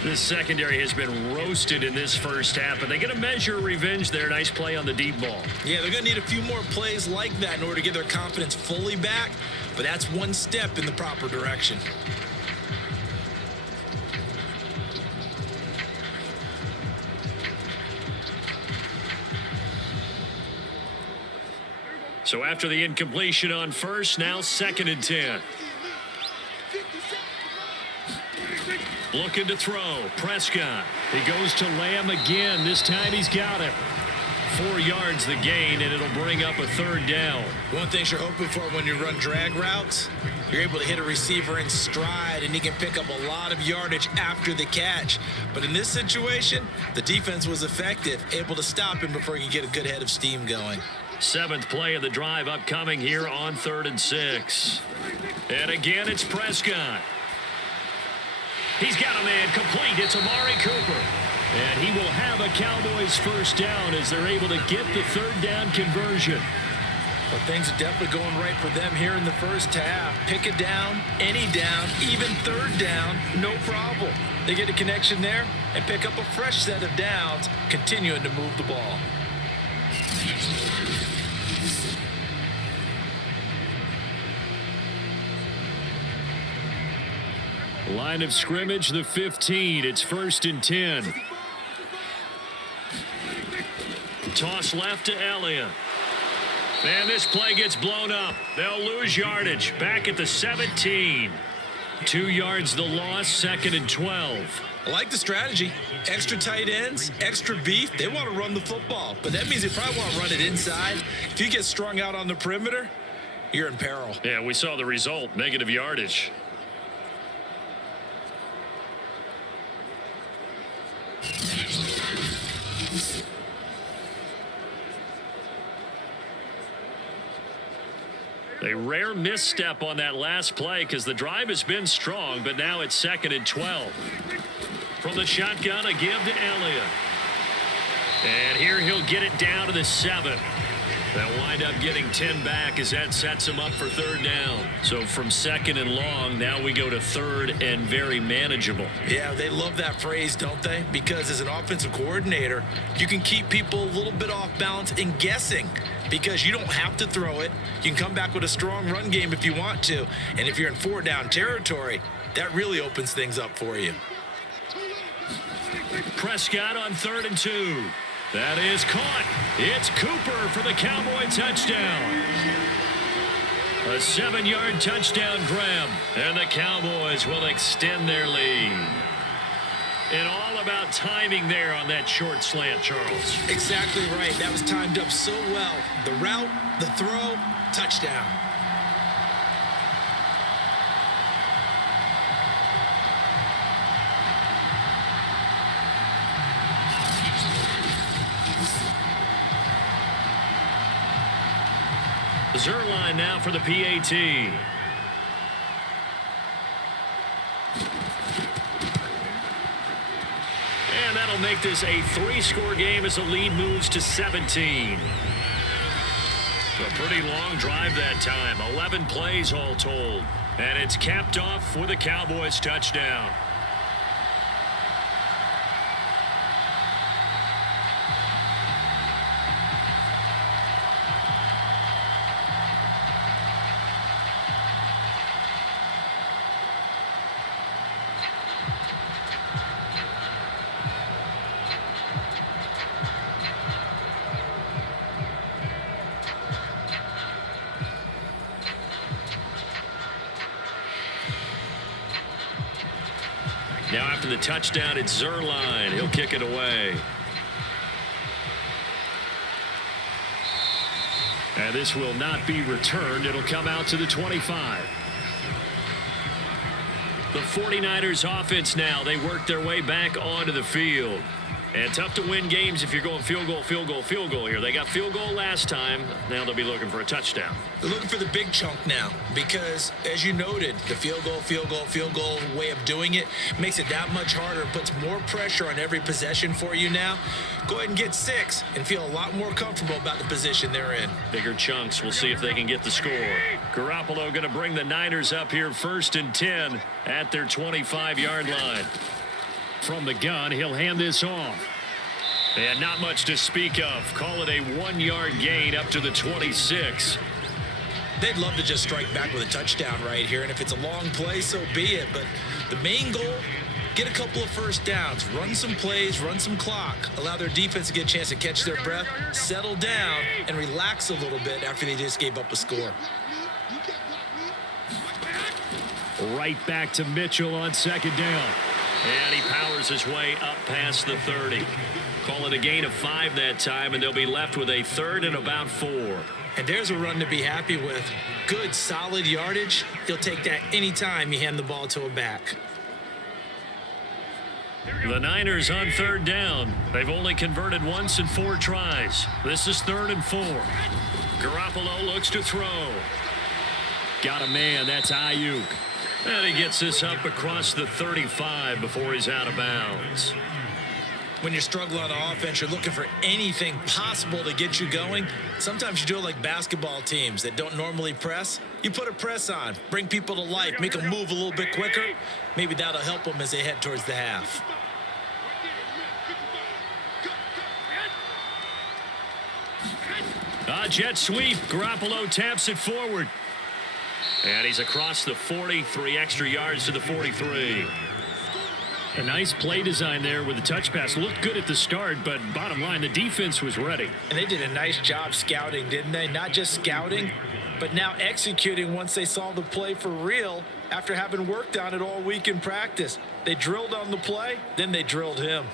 This secondary has been roasted in this first half, but they get a measure of revenge there. Nice play on the deep ball. Yeah, they're going to need a few more plays like that in order to get their confidence fully back. But that's one step in the proper direction. So after the incompletion on first, now 2nd and 10. Looking to throw. Prescott. He goes to Lamb again. This time he's got it. 4 yards the gain, and it'll bring up a 3rd down. One thing you're hoping for when you run drag routes, you're able to hit a receiver in stride, and he can pick up a lot of yardage after the catch. But in this situation, the defense was effective, able to stop him before he could get a good head of steam going. 7th play of the drive upcoming here on 3rd and 6. And again, it's Prescott. He's got a man complete. It's Amari Cooper. And he will have a Cowboys first down as they're able to get the 3rd down conversion. Well, things are definitely going right for them here in the first half. Pick a down, any down, even 3rd down, no problem. They get a connection there and pick up a fresh set of downs, continuing to move the ball. Line of scrimmage, the 15. It's 1st and 10. Toss left to Elliott. And this play gets blown up. They'll lose yardage. Back at the 17. 2 yards the loss, 2nd and 12. I like the strategy. Extra tight ends, extra beef. They want to run the football, but that means they probably want to run it inside. If you get strung out on the perimeter, you're in peril. Yeah, we saw the result, negative yardage. A rare misstep on that last play because the drive has been strong, but now it's 2nd and 12. From the shotgun, a give to Elliott. And here he'll get it down to the 7. They'll wind up getting 10 back as that sets him up for 3rd down. So from 2nd and long, now we go to 3rd and very manageable. Yeah, they love that phrase, don't they? Because as an offensive coordinator, you can keep people a little bit off balance and guessing because you don't have to throw it. You can come back with a strong run game if you want to. And if you're in 4 down territory, that really opens things up for you. Prescott on 3rd and 2. That is caught. It's Cooper for the Cowboy touchdown. A 7-yard touchdown grab, and the Cowboys will extend their lead. And all about timing there on that short slant, Charles. Exactly right. That was timed up so well. The route, the throw, touchdown. Zerline now for the PAT. And that'll make this a 3-score game as the lead moves to 17. A pretty long drive that time. 11 plays all told. And it's capped off with a Cowboys touchdown. Now after the touchdown, it's Zerline. He'll kick it away. And this will not be returned. It'll come out to the 25. The 49ers offense now. They work their way back onto the field. And tough to win games if you're going field goal, field goal, field goal here. They got field goal last time. Now they'll be looking for a touchdown. They're looking for the big chunk now because, as you noted, the field goal way of doing it makes it that much harder and puts more pressure on every possession for you now. Go ahead and get 6 and feel a lot more comfortable about the position they're in. Bigger chunks. We'll see if they can get the score. Garoppolo going to bring the Niners up here 1st and 10 at their 25-yard line. From the gun, he'll hand this off. And not much to speak of. Call it a 1-yard gain up to the 26. They'd love to just strike back with a touchdown right here, and if it's a long play, so be it. But the main goal, get a couple of first downs, run some plays, run some clock, allow their defense to get a chance to catch their breath, settle down, and relax a little bit after they just gave up a score. Right back to Mitchell on 2nd down. And he powers his way up past the 30. Call it a gain of 5 that time, and they'll be left with a 3rd and about 4. And there's a run to be happy with. Good, solid yardage. He'll take that anytime you hand the ball to a back. The Niners on 3rd down. They've only converted once in 4 tries. This is 3rd and 4. Garoppolo looks to throw. Got a man. That's Ayuk. And he gets this up across the 35 before he's out of bounds. When you're struggling on offense, you're looking for anything possible to get you going. Sometimes you do it like basketball teams that don't normally press. You put a press on, bring people to life, make them move a little bit quicker. Maybe that'll help them as they head towards the half. Jet sweep. Garoppolo taps it forward. And he's across the 40, 3 extra yards to the 43. A nice play design there with the touch pass. Looked good at the start, but bottom line, the defense was ready. And they did a nice job scouting, didn't they? Not just scouting, but now executing once they saw the play for real after having worked on it all week in practice. They drilled on the play, then they drilled him.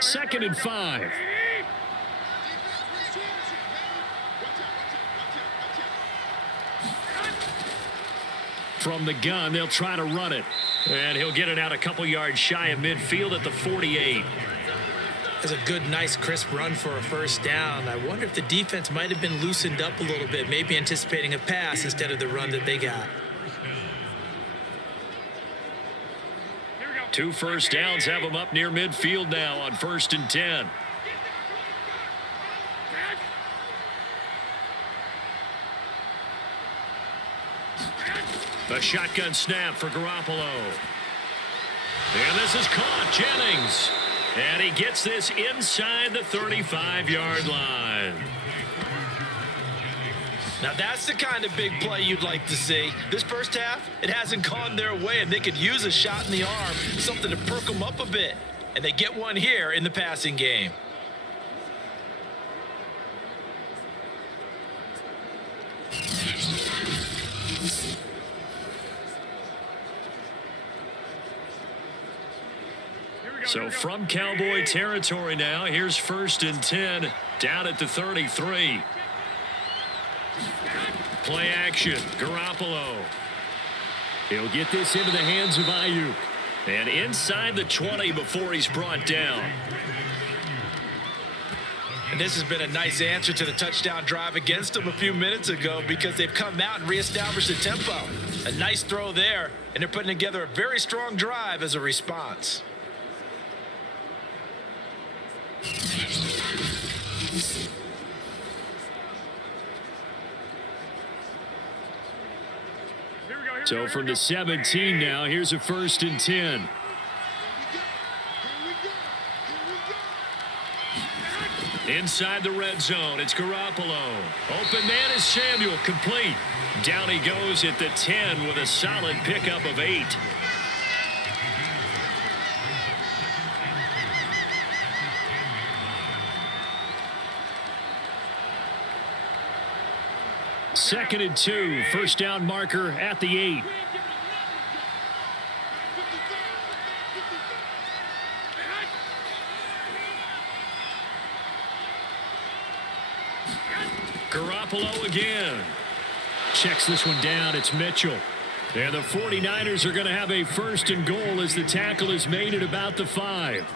2nd and 5. From the gun, they'll try to run it. And he'll get it out a couple yards shy of midfield at the 48. That's a good, nice, crisp run for a 1st down. I wonder if the defense might have been loosened up a little bit, maybe anticipating a pass instead of the run that they got. 2 first downs have them up near midfield now on 1st and 10. A shotgun snap for Garoppolo. And this is caught. Jennings. And he gets this inside the 35-yard line. Now that's the kind of big play you'd like to see. This first half, it hasn't gone their way, and they could use a shot in the arm, something to perk them up a bit. And they get one here in the passing game. So from Cowboy territory now, here's 1st and 10 down at the 33. Play action, Garoppolo. He'll get this into the hands of Ayuk. And inside the 20 before he's brought down. And this has been a nice answer to the touchdown drive against them a few minutes ago because they've come out and reestablished the tempo. A nice throw there, and they're putting together a very strong drive as a response. So from the 17 now, here's a 1st and 10. Inside the red zone, it's Garoppolo. Open man is Samuel, complete. Down he goes at the 10 with a solid pickup of 8. Second and 2, 1st down marker at the 8. Garoppolo again. Checks this one down. It's Mitchell. And the 49ers are going to have a 1st and goal as the tackle is made at about the 5.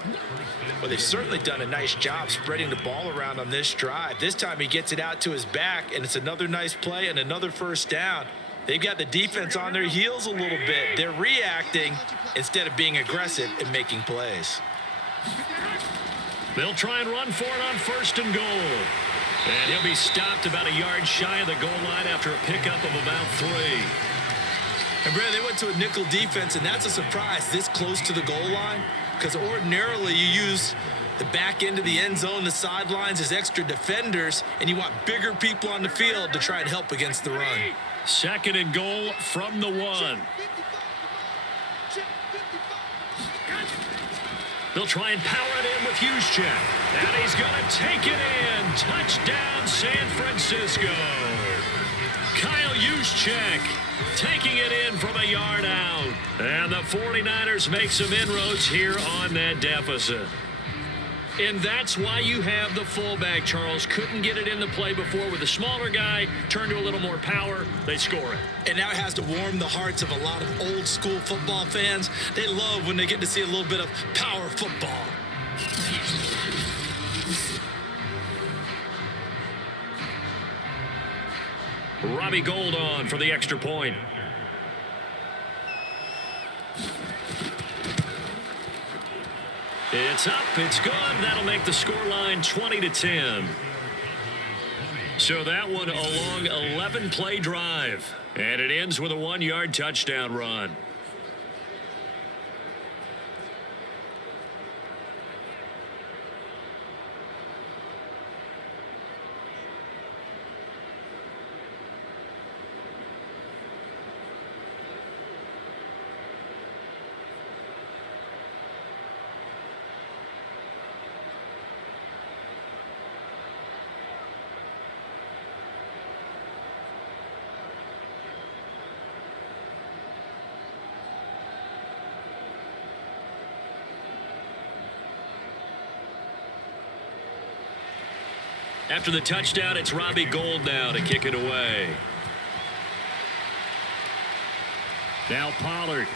Well, they've certainly done a nice job spreading the ball around on this drive. This time he gets it out to his back, and it's another nice play and another 1st down. They've got the defense on their heels a little bit. They're reacting instead of being aggressive and making plays. They'll try and run for it on 1st and goal. And he'll be stopped about a yard shy of the goal line after a pickup of about 3. And Brad, they went to a nickel defense, and that's a surprise this close to the goal line, because ordinarily you use the back end of the end zone, the sidelines as extra defenders, and you want bigger people on the field to try and help against the run. 2nd and goal from the 1. They'll try and power it in with Juszczyk. And he's going to take it in. Touchdown, San Francisco. Kyle Juszczyk taking it in from a yard out. And the 49ers make some inroads here on that deficit. And that's why you have the fullback, Charles. Couldn't get it in the play before with the smaller guy. Turned to a little more power. They score it. And now it has to warm the hearts of a lot of old school football fans. They love when they get to see a little bit of power football. Robbie Gould on for the extra point. It's up, it's good. That'll make the scoreline 20-10. So that one a long 11-play drive. And it ends with a 1-yard touchdown run. After the touchdown, it's Robbie Gould now to kick it away. Now Pollard.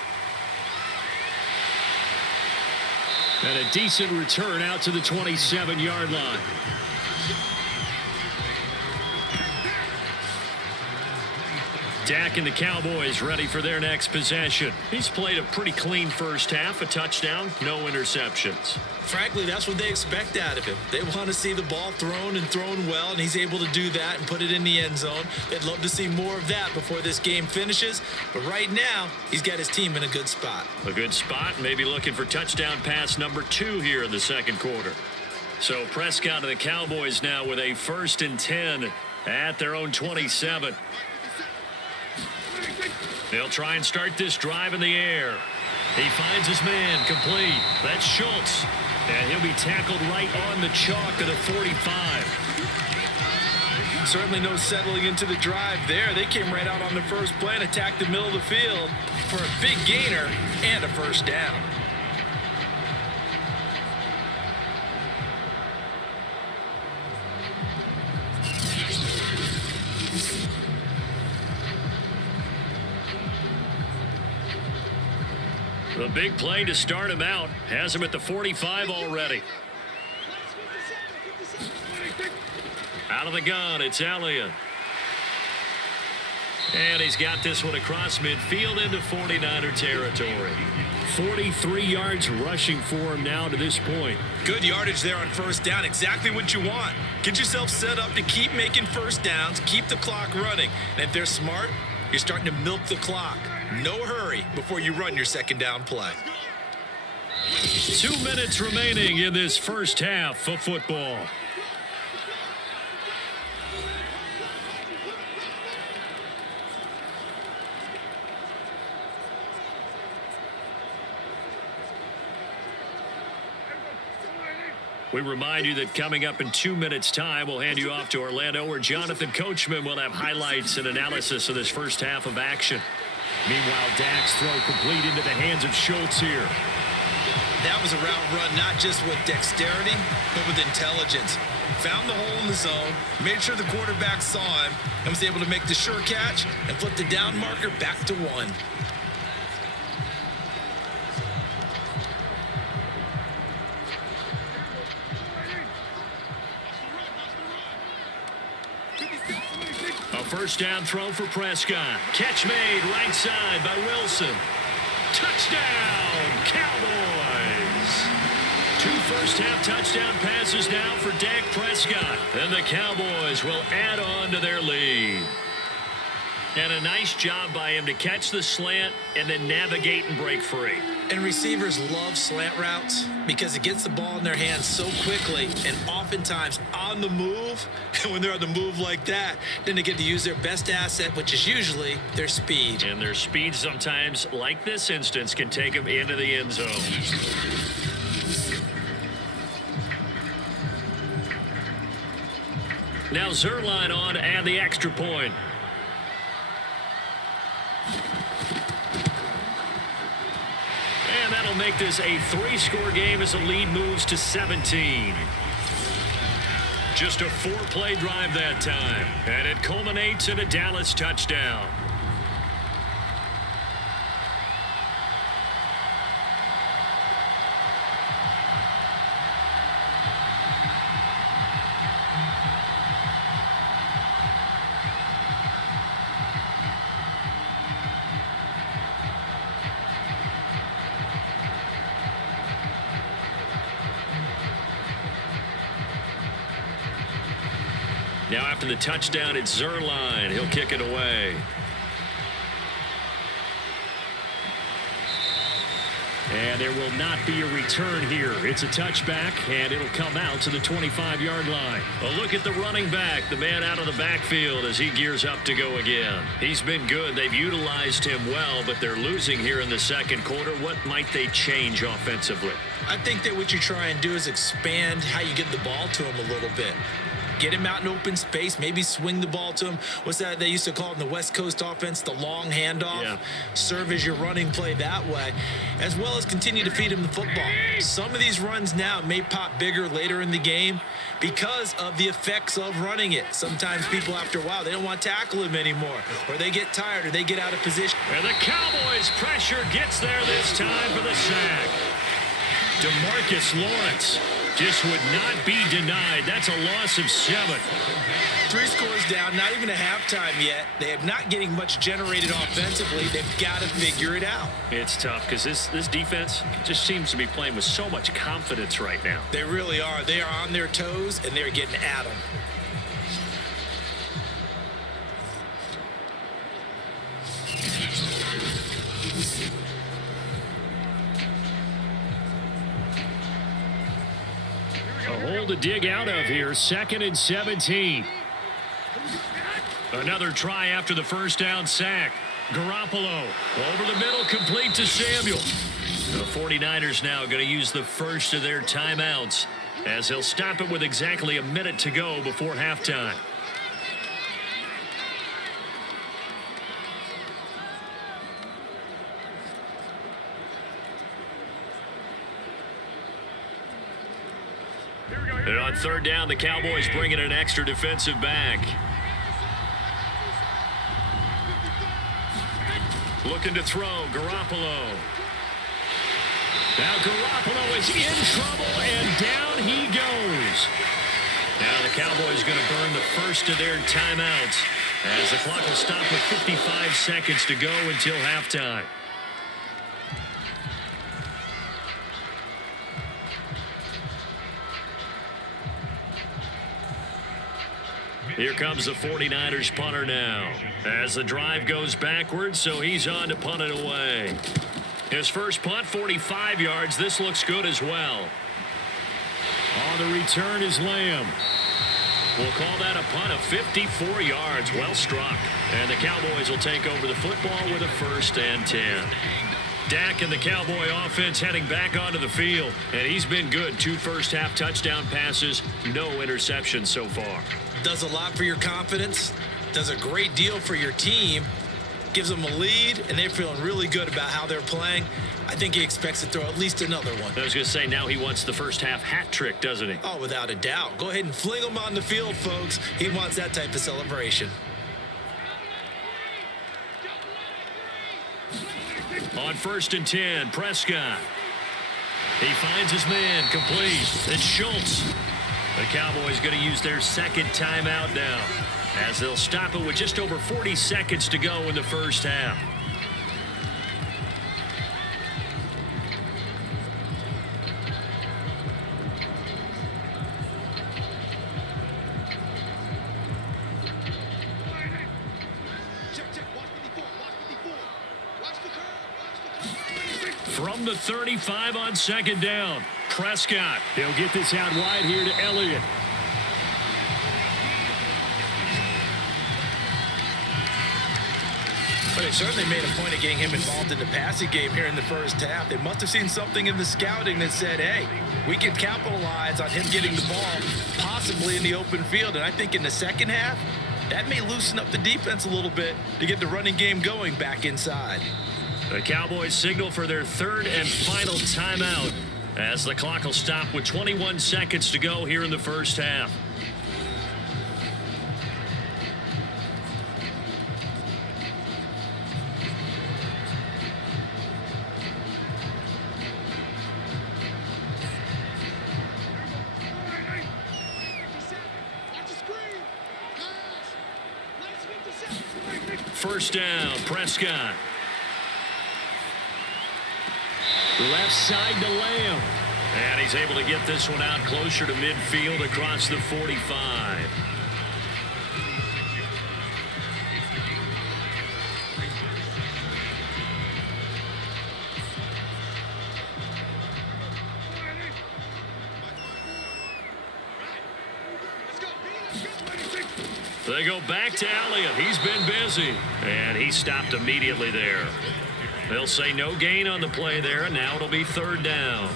And a decent return out to the 27-yard line. Dak and the Cowboys ready for their next possession. He's played a pretty clean first half, a touchdown, no interceptions. Frankly, that's what they expect out of him. They want to see the ball thrown and thrown well, and he's able to do that and put it in the end zone. They'd love to see more of that before this game finishes. But right now, he's got his team in a good spot. A good spot, maybe looking for touchdown pass number 2 here in the second quarter. So Prescott and the Cowboys now with a 1st and 10 at their own 27. They'll try and start this drive in the air. He finds his man complete. That's Schultz. And he'll be tackled right on the chalk of the 45. Certainly no settling into the drive there. They came right out on the first play and attacked the middle of the field for a big gainer and a 1st down. The big play to start him out has him at the 45 already. Out of the gun, it's Elliott. And he's got this one across midfield into 49er territory. 43 yards rushing for him now to this point. Good yardage there on 1st down. Exactly what you want. Get yourself set up to keep making 1st downs, keep the clock running. And if they're smart, you're starting to milk the clock. No hurry before you run your 2nd down play. 2 minutes remaining in this first half of football. We remind you that coming up in 2 minutes' time, we'll hand you off to Orlando, where Jonathan Coachman will have highlights and analysis of this first half of action. Meanwhile, Dak's throw complete into the hands of Schultz here. That was a route run not just with dexterity, but with intelligence. found the hole in the zone, made sure the quarterback saw him, and was able to make the sure catch and flip the down marker back to 1. A first down throw for Prescott. Catch made right side by Wilson. Touchdown, Cowboys. 2 first-half touchdown passes now for Dak Prescott. And the Cowboys will add on to their lead. And a nice job by him to catch the slant and then navigate and break free. And receivers love slant routes because it gets the ball in their hands so quickly and oftentimes on the move. And when they're on the move like that, then they get to use their best asset, which is usually their speed. And their speed sometimes, like this instance, can take them into the end zone. Now Zerline on to add the extra point. And that'll make this a 3-score game as the lead moves to 17. Just a 4-play drive that time. And it culminates in a Dallas touchdown. Now after the touchdown, it's Zerline. He'll kick it away. And there will not be a return here. It's a touchback, and it'll come out to the 25-yard line. A look at the running back, the man out of the backfield as he gears up to go again. He's been good. They've utilized him well, but they're losing here in the second quarter. What might they change offensively? I think that what you try and do is expand how you get the ball to him a little bit. Get him out in open space, maybe swing the ball to him. What's that they used to call it in the West Coast offense, the long handoff? Yeah. Serve as your running play that way, as well as continue to feed him the football. Some of these runs now may pop bigger later in the game because of the effects of running it. Sometimes people, after a while, they don't want to tackle him anymore, or they get tired, or they get out of position. And the Cowboys' pressure gets there this time for the sack. DeMarcus Lawrence just would not be denied. That's a loss of 7. 3 scores down, not even a halftime yet. They are not getting much generated offensively. They've got to figure it out. It's tough because this defense just seems to be playing with so much confidence right now. They really are. They are on their toes, and they're getting at them. A hole to dig out of here. 2nd and 17. Another try after the first down sack. Garoppolo over the middle, complete to Samuel. The 49ers now going to use the first of their timeouts as they'll stop it with exactly a minute to go before halftime. And on 3rd down, the Cowboys bring in an extra defensive back. Looking to throw, Garoppolo. Now Garoppolo is in trouble, and down he goes. Now the Cowboys going to burn the first of their timeouts as the clock will stop with 55 seconds to go until halftime. Here comes the 49ers punter now as the drive goes backwards, so he's on to punt it away. His first punt, 45 yards. This looks good as well. On the return is Lamb. We'll call that a punt of 54 yards. Well struck. And the Cowboys will take over the football with a 1st and 10. Dak and the Cowboy offense heading back onto the field. And he's been good. 2 first-half touchdown passes. No interceptions so far. Does a lot for your confidence. Does a great deal for your team. gives them a lead, and they're feeling really good about how they're playing. I think he expects to throw at least another one. I was going to say, now he wants the first half hat trick, doesn't he? Oh, without a doubt. Go ahead and fling him on the field, folks. He wants that type of celebration. On 1st and 10, Prescott. He finds his man, complete. It's Schultz. The Cowboys going to use their second timeout now, as they'll stop it with just over 40 seconds to go in the first half. From the 35 on 2nd down, Prescott. He'll get this out wide here to Elliott. But they certainly made a point of getting him involved in the passing game here in the first half. They must have seen something in the scouting that said, hey, we can capitalize on him getting the ball, possibly in the open field. And I think in the second half, that may loosen up the defense a little bit to get the running game going back inside. The Cowboys signal for their third and final timeout, as the clock will stop with 21 seconds to go here in the first half. First down, Prescott. Left side to Lamb. And he's able to get this one out closer to midfield across the 45. They go back to Elliott. He's been busy. And he stopped immediately there. They'll say no gain on the play there, and now it'll be 3rd down.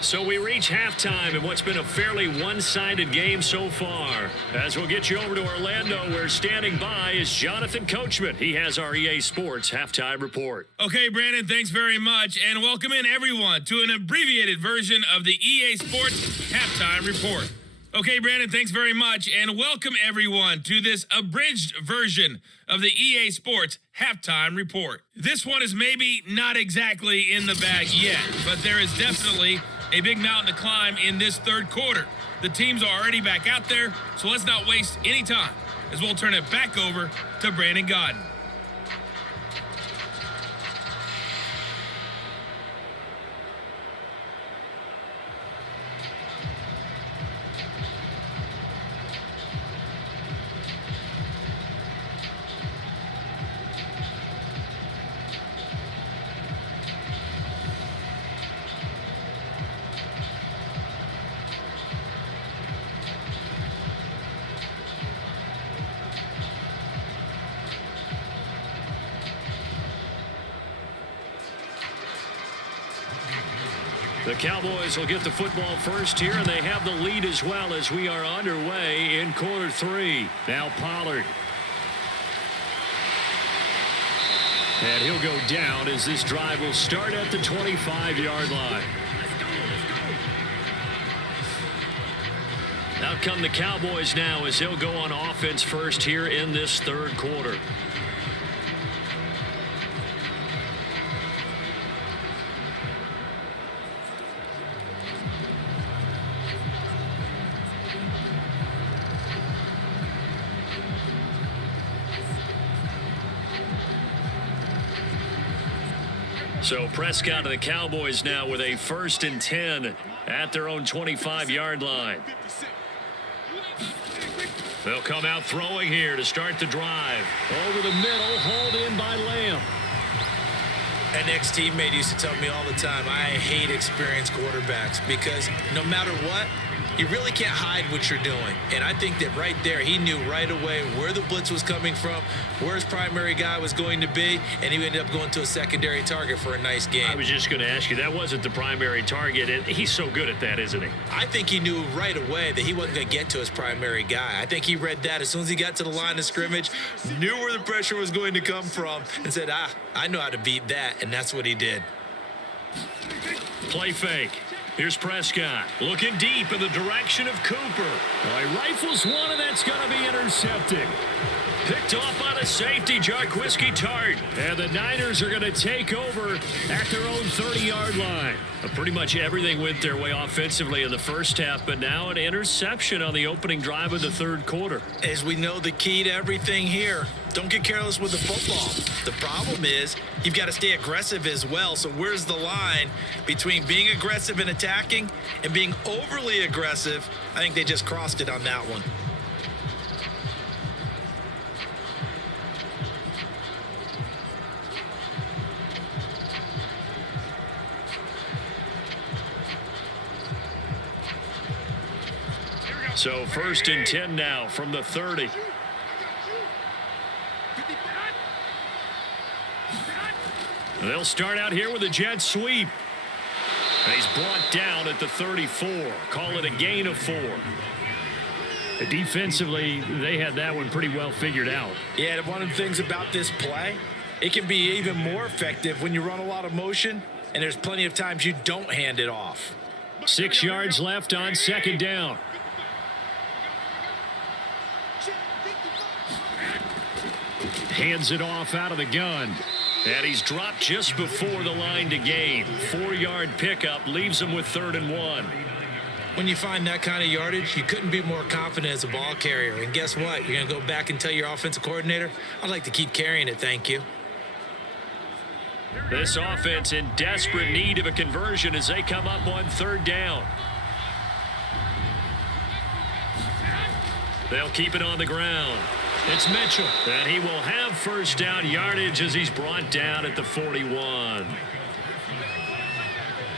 So we reach halftime in what's been a fairly one-sided game so far. As we'll get you over to Orlando, where standing by is Jonathan Coachman. He has our EA Sports halftime report. Okay, Brandon, thanks very much. And welcome in, everyone, to an abbreviated version of the EA Sports halftime report. Okay, Brandon, thanks very much. And welcome, everyone, to this abridged version of the EA Sports halftime report. This one is maybe not exactly in the bag yet, but there is definitely a big mountain to climb in this third quarter. The teams are already back out there, so let's not waste any time as we'll turn it back over to Brandon Godden. The Cowboys will get the football first here, and they have the lead as well as we are underway in quarter 3. Now Pollard. And he'll go down as this drive will start at the 25-yard line. Out come the Cowboys now as they'll go on offense first here in this third quarter. So Prescott and the Cowboys now with a 1st and 10 at their own 25-yard line. They'll come out throwing here to start the drive. Over the middle, hauled in by Lamb. An ex-teammate used to tell me all the time, I hate experienced quarterbacks because no matter what, you really can't hide what you're doing. And I think that right there, he knew right away where the blitz was coming from, where his primary guy was going to be, and he ended up going to a secondary target for a nice game. I was just going to ask you, that wasn't the primary target. He's so good at that, isn't he? I think he knew right away that he wasn't going to get to his primary guy. I think he read that as soon as he got to the line of scrimmage, knew where the pressure was going to come from, and said, I know how to beat that, and that's what he did. Play fake. Here's Prescott looking deep in the direction of Cooper. Well, he rifles one, and that's going to be intercepted. Picked off on a safety, Jarquiski Tart. And the Niners are going to take over at their own 30-yard line. Pretty much everything went their way offensively in the first half, but now an interception on the opening drive of the third quarter. As we know, the key to everything here, don't get careless with the football. The problem is you've got to stay aggressive as well. So where's the line between being aggressive and attacking and being overly aggressive? I think they just crossed it on that one. So 1st and 10 now from the 30. They'll start out here with a jet sweep. He's brought down at the 34. Call it a gain of 4. Defensively, they had that one pretty well figured out. Yeah, one of the things about this play, it can be even more effective when you run a lot of motion, and there's plenty of times you don't hand it off. 6 yards left on 2nd down. Hands it off out of the gun. And he's dropped just before the line to gain. 4-yard pickup leaves him with 3rd and 1. When you find that kind of yardage, you couldn't be more confident as a ball carrier. And guess what? You're going to go back and tell your offensive coordinator, I'd like to keep carrying it, thank you. This offense in desperate need of a conversion as they come up on 3rd down. They'll keep it on the ground. It's Mitchell, and he will have 1st down yardage as he's brought down at the 41.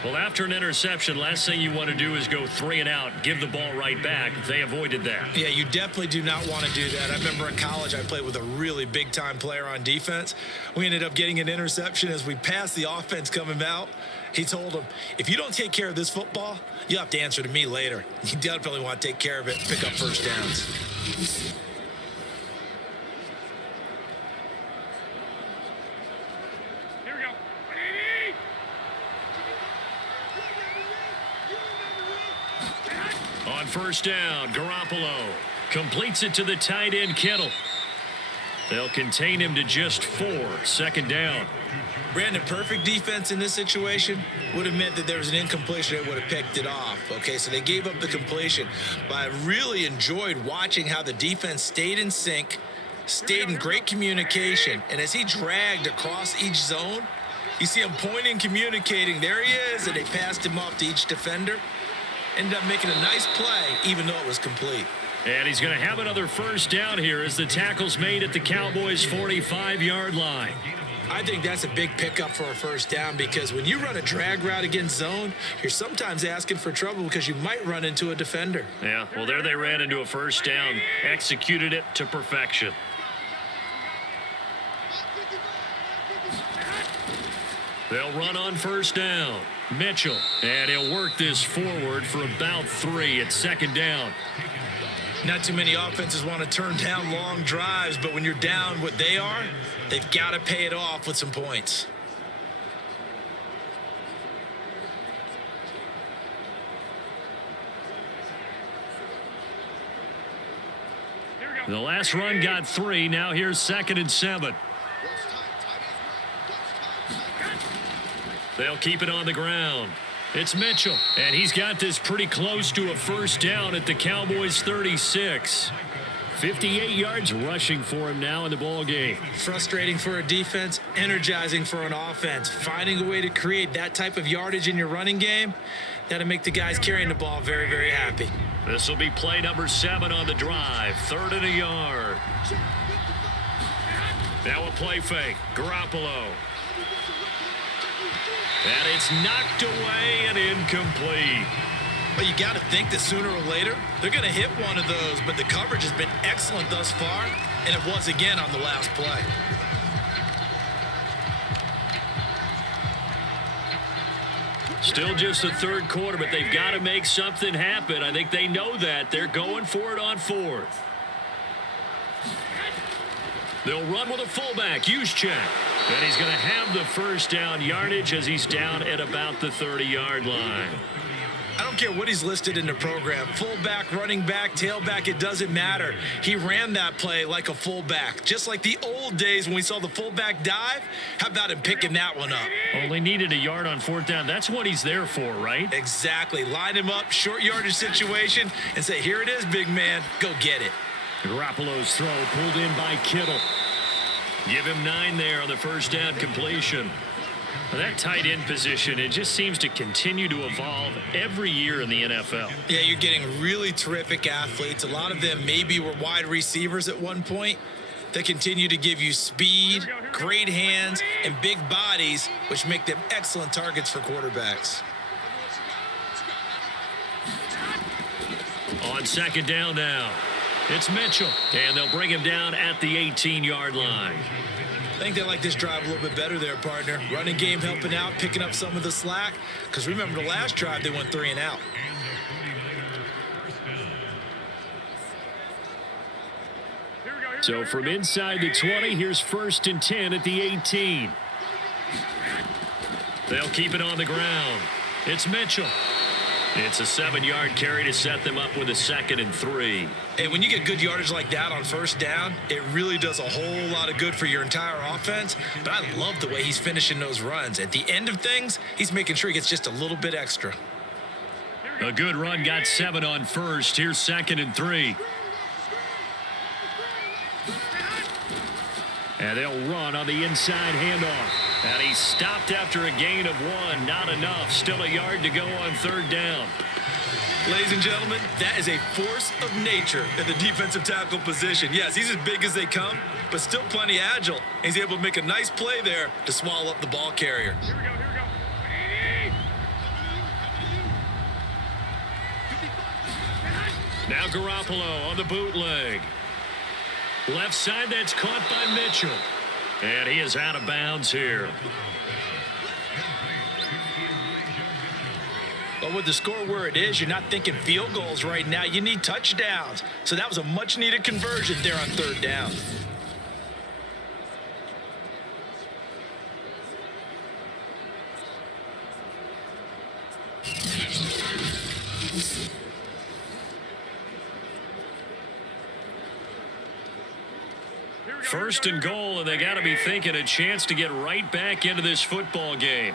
Well, after an interception, last thing you want to do is go 3 and out, give the ball right back. They avoided that. Yeah, you definitely do not want to do that. I remember in college I played with a really big-time player on defense. We ended up getting an interception as we passed the offense coming out. He told him, if you don't take care of this football, you'll have to answer to me later. You definitely want to take care of it and pick up 1st downs. On 1st down, Garoppolo completes it to the tight end, Kittle. They'll contain him to just 4. 2nd down. Brandon, perfect defense in this situation would have meant that there was an incompletion that would have picked it off. Okay, so they gave up the completion. But I really enjoyed watching how the defense stayed in sync, stayed in great communication. And as he dragged across each zone, you see him pointing, communicating. There he is, and they passed him off to each defender. Ended up making a nice play, even though it was complete. And he's going to have another 1st down here as the tackle's made at the Cowboys' 45-yard line. I think that's a big pickup for a 1st down because when you run a drag route against zone, you're sometimes asking for trouble because you might run into a defender. Yeah, well, there they ran into a 1st down, executed it to perfection. They'll run on 1st down. Mitchell, and he'll work this forward for about 3 at 2nd down. Not too many offenses want to turn down long drives, but when you're down what they are, they've got to pay it off with some points. The last run got 3. Now here's 2nd and 7. They'll keep it on the ground. It's Mitchell, and he's got this pretty close to a 1st down at the Cowboys' 36. 58 yards rushing for him now in the ball game. Frustrating for a defense, energizing for an offense. Finding a way to create that type of yardage in your running game, that'll make the guys carrying the ball very, very happy. This will be play number 7 on the drive. 3rd and a yard. Now a play fake. Garoppolo. And it's knocked away and incomplete. Well, you got to think that sooner or later, they're going to hit one of those, but the coverage has been excellent thus far, and it was again on the last play. Still just the third quarter, but they've got to make something happen. I think they know that. They're going for it on fourth. They'll run with a fullback, Juszczyk. And he's going to have the first down yardage as he's down at about the 30-yard line. I don't care what he's listed in the program. Fullback, running back, tailback, it doesn't matter. He ran that play like a fullback, just like the old days when we saw the fullback dive. How about him picking that one up? Only needed a yard on fourth down. That's what he's there for, right? Exactly. Line him up, short yardage situation, and say, here it is, big man. Go get it. Garoppolo's throw pulled in by Kittle. Give him 9 there on the first down completion. Well, that tight end position, it just seems to continue to evolve every year in the NFL. Yeah, you're getting really terrific athletes. A lot of them maybe were wide receivers at one point. They continue to give you speed, great hands, and big bodies, which make them excellent targets for quarterbacks. On second down now, it's Mitchell, and they'll bring him down at the 18-yard line. I think they like this drive a little bit better there, partner. Running game helping out, picking up some of the slack. Because remember the last drive, they went 3 and out. So from inside the 20, here's 1st and 10 at the 18. They'll keep it on the ground. It's Mitchell. It's a 7-yard carry to set them up with a 2nd and 3. Hey, when you get good yardage like that on first down, it really does a whole lot of good for your entire offense. But I love the way he's finishing those runs. At the end of things, he's making sure he gets just a little bit extra. A good run, got 7 on first. Here's 2nd and 3. And they'll run on the inside handoff. And he's stopped after a gain of 1. Not enough. Still a yard to go on 3rd down. Ladies and gentlemen, that is a force of nature in the defensive tackle position. Yes, he's as big as they come, but still plenty agile. He's able to make a nice play there to swallow up the ball carrier. Here we go. Now Garoppolo on the bootleg. Left side, that's caught by Mitchell. And he is out of bounds here. But with the score where it is, you're not thinking field goals right now. You need touchdowns. So that was a much-needed conversion there on 3rd down. First and goal, and they got to be thinking a chance to get right back into this football game.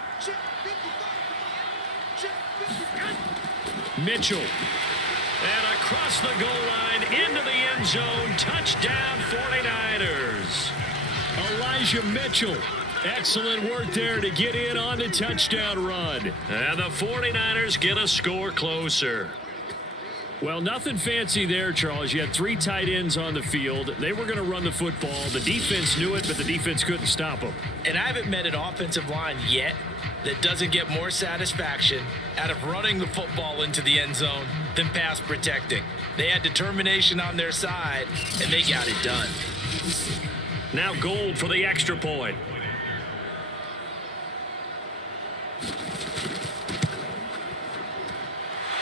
Mitchell. And across the goal line into the end zone. Touchdown 49ers. Elijah Mitchell. Excellent work there to get in on the touchdown run. And the 49ers get a score closer. Well, nothing fancy there, Charles. You had 3 tight ends on the field. They were going to run the football. The defense knew it, but the defense couldn't stop them. And I haven't met an offensive line yet that doesn't get more satisfaction out of running the football into the end zone than pass protecting. They had determination on their side, and they got it done. Now Gold for the extra point.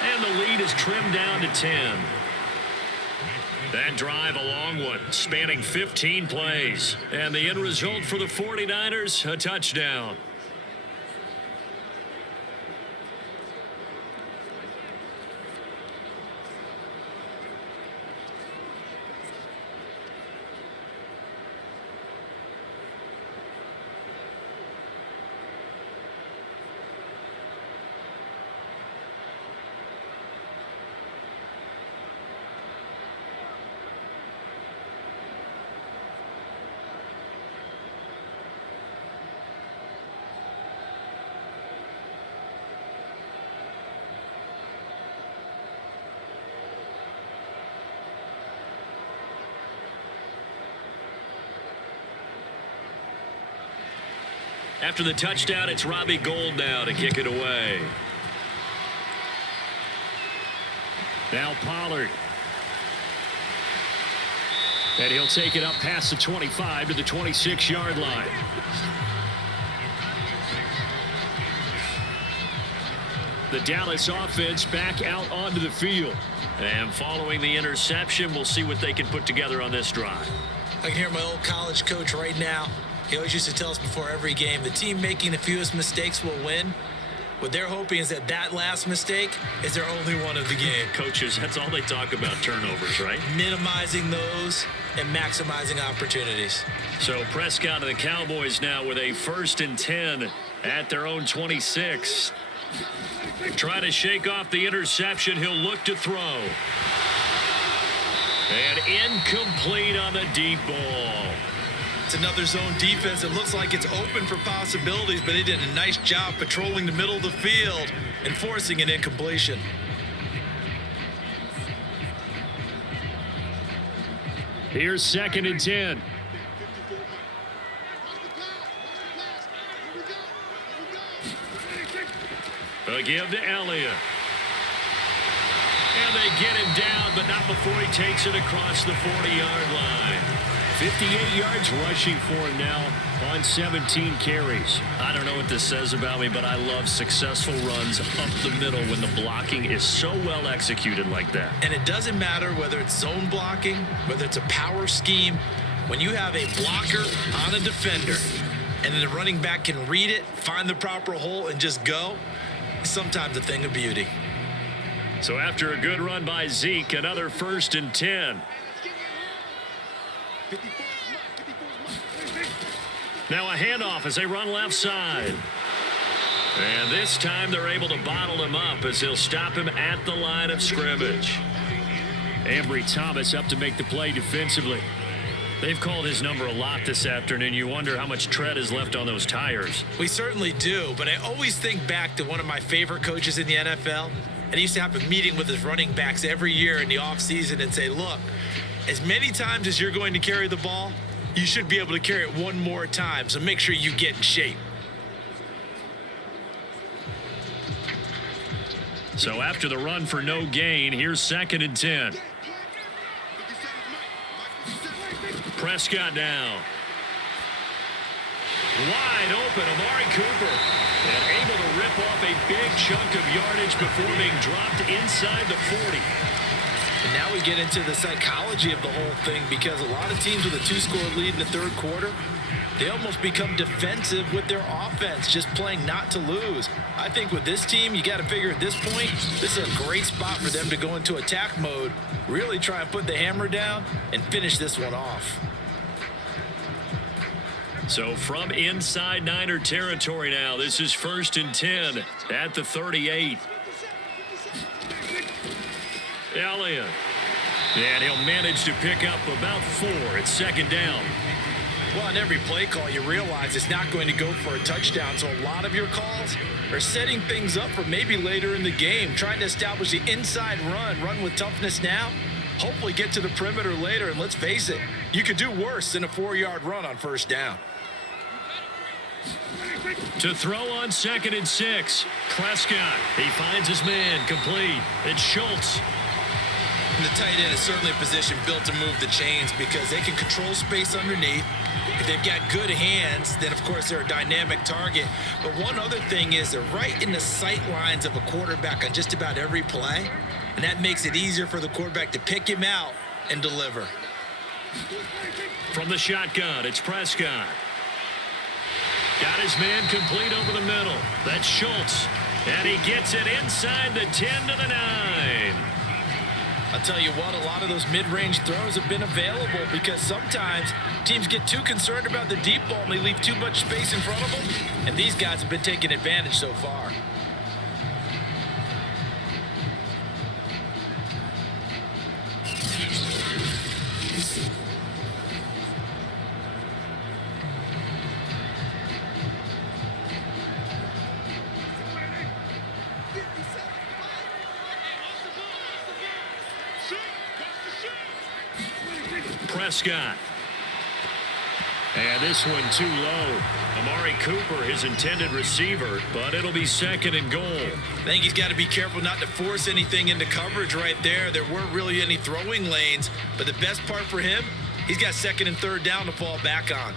And the lead is trimmed down to 10. That drive, a long one, spanning 15 plays. And the end result for the 49ers, a touchdown. After the touchdown, it's Robbie Gould now to kick it away. Now Pollard. And he'll take it up past the 25 to the 26-yard line. The Dallas offense back out onto the field. And following the interception, we'll see what they can put together on this drive. I can hear my old college coach right now. He always used to tell us before every game, the team making the fewest mistakes will win. What they're hoping is that last mistake is their only one of the game. Coaches, that's all they talk about, turnovers, right? Minimizing those and maximizing opportunities. So Prescott and the Cowboys now with a 1st and 10 at their own 26. Try to shake off the interception. He'll look to throw. And incomplete on the deep ball. It's another zone defense. It looks like it's open for possibilities, but they did a nice job patrolling the middle of the field and forcing an incompletion. Here's 2nd and 10. A give to Elliott. And they get him down, but not before he takes it across the 40-yard line. 58 yards rushing for him now on 17 carries. I don't know what this says about me, but I love successful runs up the middle when the blocking is so well executed like that. And it doesn't matter whether it's zone blocking, whether it's a power scheme. When you have a blocker on a defender and then the running back can read it, find the proper hole, and just go, it's sometimes a thing of beauty. So after a good run by Zeke, another 1st and 10. Now a handoff as they run left side. And this time they're able to bottle him up as they'll stop him at the line of scrimmage. Ambry Thomas up to make the play defensively. They've called his number a lot this afternoon. You wonder how much tread is left on those tires. We certainly do, but I always think back to one of my favorite coaches in the NFL. And he used to have a meeting with his running backs every year in the offseason and say, look, as many times as you're going to carry the ball, you should be able to carry it one more time, so make sure you get in shape. So after the run for no gain, here's 2nd and 10. Prescott now. Wide open, Amari Cooper. And able to rip off a big chunk of yardage before being dropped inside the 40. And now we get into the psychology of the whole thing, because a lot of teams with a 2-score lead in the 3rd quarter, they almost become defensive with their offense, just playing not to lose. I think with this team, you got to figure at this point, this is a great spot for them to go into attack mode, really try and put the hammer down and finish this one off. So from inside Niner territory now, this is 1st and 10 at the 38. Elliott. And he'll manage to pick up about 4. It's 2nd down. Well, on every play call, you realize it's not going to go for a touchdown. So a lot of your calls are setting things up for maybe later in the game, trying to establish the inside run with toughness now, hopefully get to the perimeter later. And let's face it, you could do worse than a 4-yard run on 1st down. To throw on 2nd and 6. Prescott. He finds his man complete. It's Schultz. And the tight end is certainly a position built to move the chains because they can control space underneath. If they've got good hands, then of course they're a dynamic target. But one other thing is they're right in the sight lines of a quarterback on just about every play. And that makes it easier for the quarterback to pick him out and deliver. From the shotgun, it's Prescott. Got his man complete over the middle. That's Schultz. And he gets it inside the 10 to the 9. I'll tell you what, a lot of those mid-range throws have been available because sometimes teams get too concerned about the deep ball and they leave too much space in front of them. And these guys have been taking advantage so far. Prescott. And this one too low. Amari Cooper, his intended receiver, but it'll be 2nd and goal. I think he's got to be careful not to force anything into coverage right there. There weren't really any throwing lanes, but the best part for him, he's got 2nd and 3rd down to fall back on.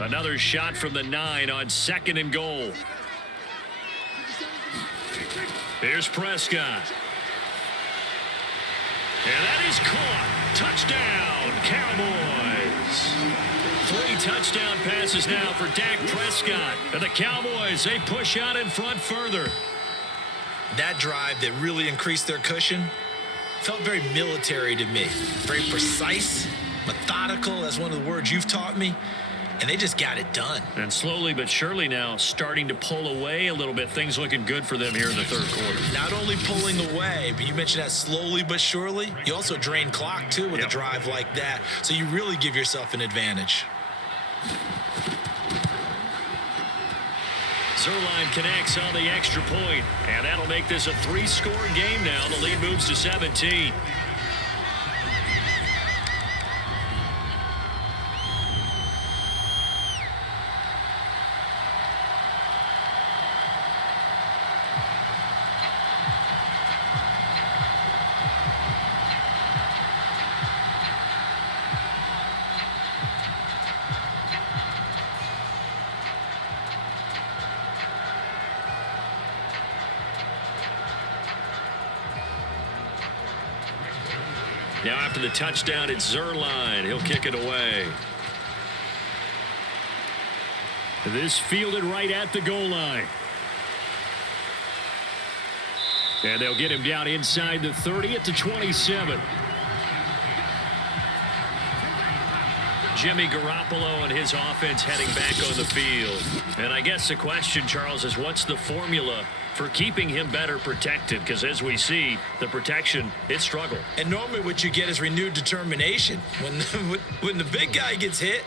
Another shot from the 9 on 2nd and goal. Here's Prescott. And that is caught. Touchdown, Cowboys. 3 touchdown passes now for Dak Prescott. And the Cowboys, they push out in front further. That drive that really increased their cushion felt very military to me. Very precise, methodical, that's one of the words you've taught me. And they just got it done. And slowly but surely now starting to pull away a little bit. Things looking good for them here in the 3rd quarter. Not only pulling away, but you mentioned that slowly but surely. You also drain clock, too, with a drive like that. So you really give yourself an advantage. Zerline connects on the extra point, and that'll make this a 3-score game now. The lead moves to 17. Now after the touchdown, it's Zerline. He'll kick it away. This fielded right at the goal line. And they'll get him down inside the 30 at the 27. Jimmy Garoppolo and his offense heading back on the field. And I guess the question, Charles, is what's the formula for keeping him better protected? Because as we see, the protection, it struggled. And normally what you get is renewed determination. When the big guy gets hit,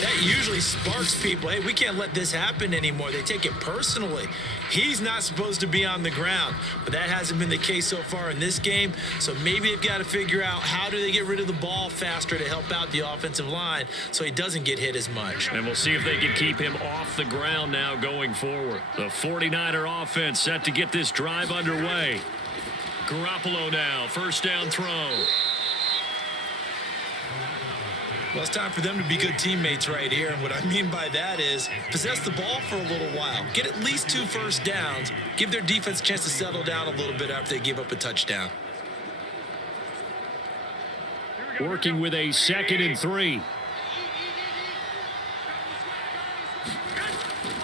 that usually sparks people. Hey, we can't let this happen anymore. They take it personally. He's not supposed to be on the ground, but that hasn't been the case so far in this game. So maybe they've got to figure out how do they get rid of the ball faster to help out the offensive line so he doesn't get hit as much. And we'll see if they can keep him off the ground now going forward. The 49er offense set to get this drive underway. Garoppolo now, 1st down throw. Well, it's time for them to be good teammates right here. And what I mean by that is possess the ball for a little while. Get at least 2 first downs. Give their defense a chance to settle down a little bit after they give up a touchdown. Working with a 2nd and 3.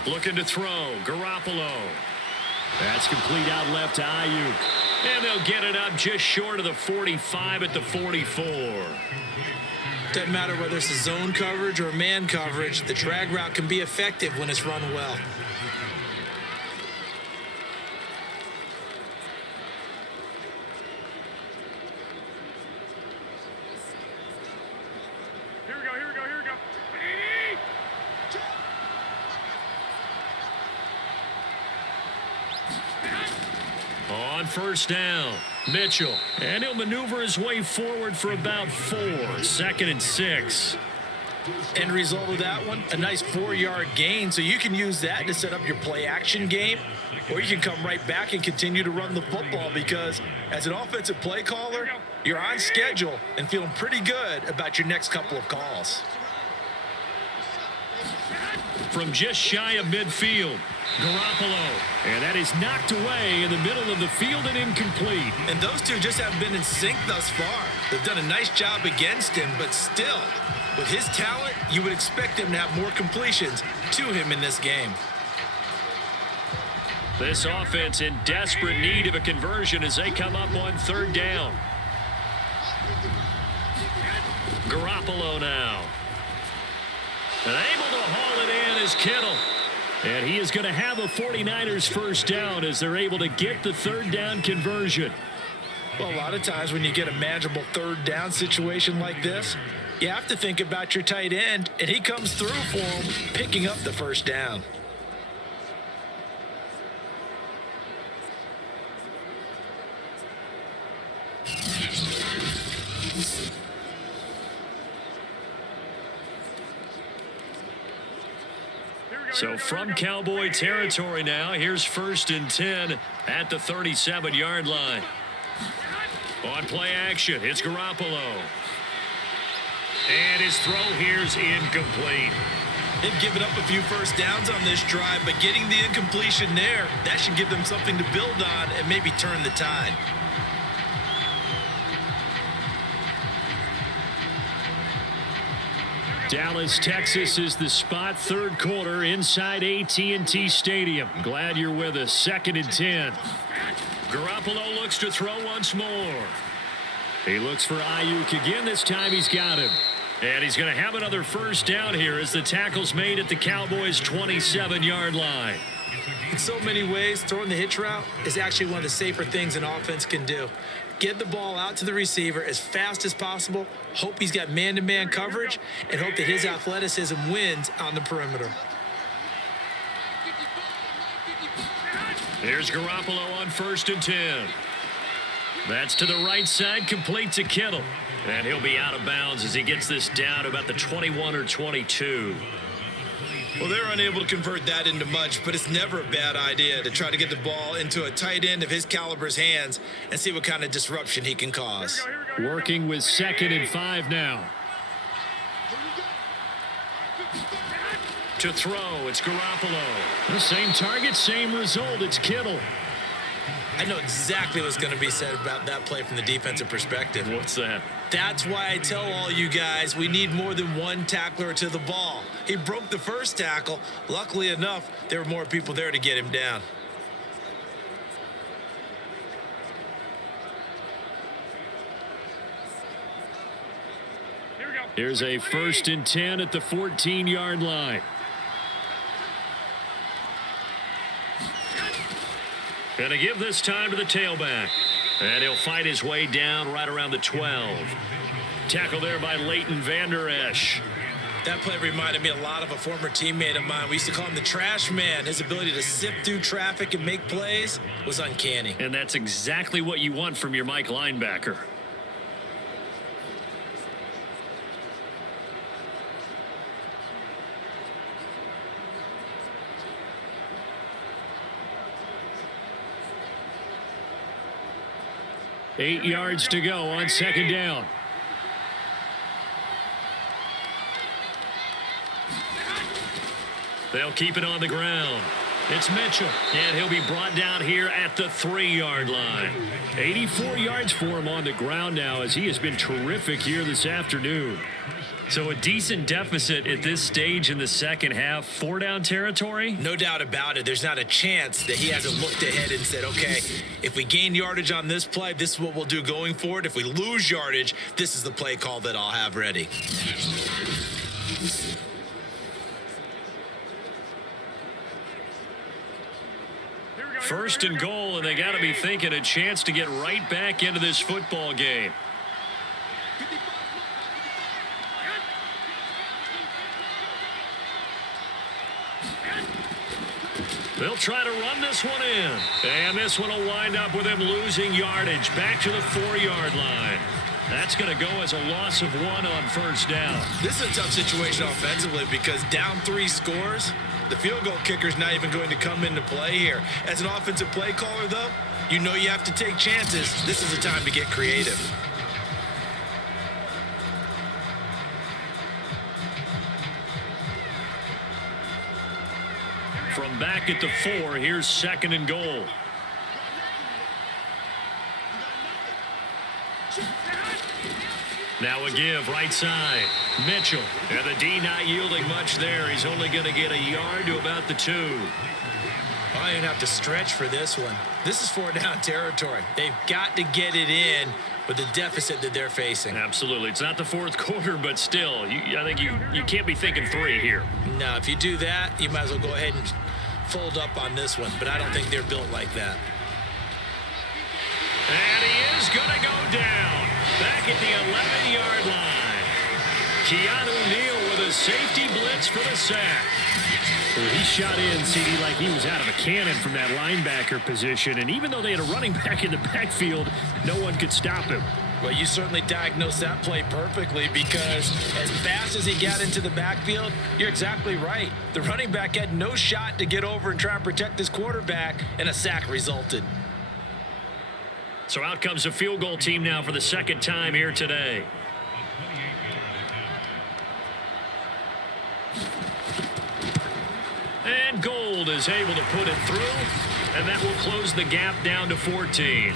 Looking to throw. Garoppolo. That's complete out left to Ayuk. And they'll get it up just short of the 45 at the 44. Doesn't matter whether it's a zone coverage or a man coverage, the drag route can be effective when it's run well. Here we go. On 1st down, Mitchell. And he'll maneuver his way forward for about 4. 2nd and 6. End result of that one, a nice 4-yard gain. So you can use that to set up your play action game, or you can come right back and continue to run the football because as an offensive play caller, you're on schedule and feeling pretty good about your next couple of calls. From just shy of midfield, Garoppolo. And that is knocked away in the middle of the field and incomplete. And those two just haven't been in sync thus far. They've done a nice job against him, but still, with his talent, you would expect him to have more completions to him in this game. This offense in desperate need of a conversion as they come up on 3rd down. Garoppolo now. And able to haul it in is Kittle. And he is going to have a 49ers 1st down as they're able to get the 3rd down conversion. Well, a lot of times when you get a manageable 3rd down situation like this, you have to think about your tight end, and he comes through for him, picking up the 1st down. So from Cowboy territory now, here's 1st and 10 at the 37-yard line. On play action, it's Garoppolo. And his throw here's incomplete. They've given up a few first downs on this drive, but getting the incompletion there, that should give them something to build on and maybe turn the tide. Dallas, Texas is the spot, 3rd quarter inside AT&T Stadium. Glad you're with us. 2nd and 10. Garoppolo looks to throw once more. He looks for Ayuk again. This time he's got him. And he's going to have another first down here as the tackle's made at the Cowboys' 27-yard line. In so many ways, throwing the hitch route is actually one of the safer things an offense can do. Get the ball out to the receiver as fast as possible, hope he's got man-to-man coverage, and hope that his athleticism wins on the perimeter. Here's Garoppolo on 1st and 10. That's to the right side, complete to Kittle. And he'll be out of bounds as he gets this down to about the 21 or 22. Well, they're unable to convert that into much, but it's never a bad idea to try to get the ball into a tight end of his caliber's hands and see what kind of disruption he can cause. Working with 2nd and 5 now. To throw, it's Garoppolo. The same target, same result. It's Kittle. I know exactly what's going to be said about that play from the defensive perspective. What's that? That's why I tell all you guys we need more than one tackler to the ball. He broke the first tackle. Luckily enough, there were more people there to get him down. Here's a 1st and 10 at the 14-yard line. Gonna give this time to the tailback. And he'll fight his way down right around the 12. Tackle there by Leighton Vander Esch. That play reminded me a lot of a former teammate of mine. We used to call him the trash man. His ability to sift through traffic and make plays was uncanny. And that's exactly what you want from your Mike linebacker. Eight yards to go on 2nd down. They'll keep it on the ground. It's Mitchell, and he'll be brought down here at the 3-yard line. 84 yards for him on the ground now as he has been terrific here this afternoon. So a decent deficit at this stage in the second half. 4-down territory? No doubt about it. There's not a chance that he hasn't looked ahead and said, okay, if we gain yardage on this play, this is what we'll do going forward. If we lose yardage, this is the play call that I'll have ready. First and goal, and they got to be thinking a chance to get right back into this football game. They'll try to run this one in. And this one will wind up with him losing yardage back to the 4-yard line. That's going to go as a loss of 1 on 1st down. This is a tough situation offensively because down 3 scores, the field goal kicker's not even going to come into play here. As an offensive play caller, though, you know you have to take chances. This is a time to get creative. From back at the 4, here's 2nd and goal. Now a give, right side. Mitchell. And the D not yielding much there. He's only going to get a yard to about the 2. I didn't have to stretch for this one. This is 4-down territory. They've got to get it in with the deficit that they're facing. Absolutely. It's not the 4th quarter, but still, I think you can't be thinking 3 here. No, if you do that, you might as well go ahead and fold up on this one, but I don't think they're built like that. And he is going to go down back at the 11-yard line. Keanu Neal with a safety blitz for the sack. Well, he shot in, CD, like he was out of a cannon from that linebacker position, and even though they had a running back in the backfield, no one could stop him. Well, you certainly diagnosed that play perfectly because as fast as he got into the backfield, you're exactly right. The running back had no shot to get over and try and protect his quarterback, and a sack resulted. So out comes a field goal team now for the second time here today. And Gold is able to put it through, and that will close the gap down to 14.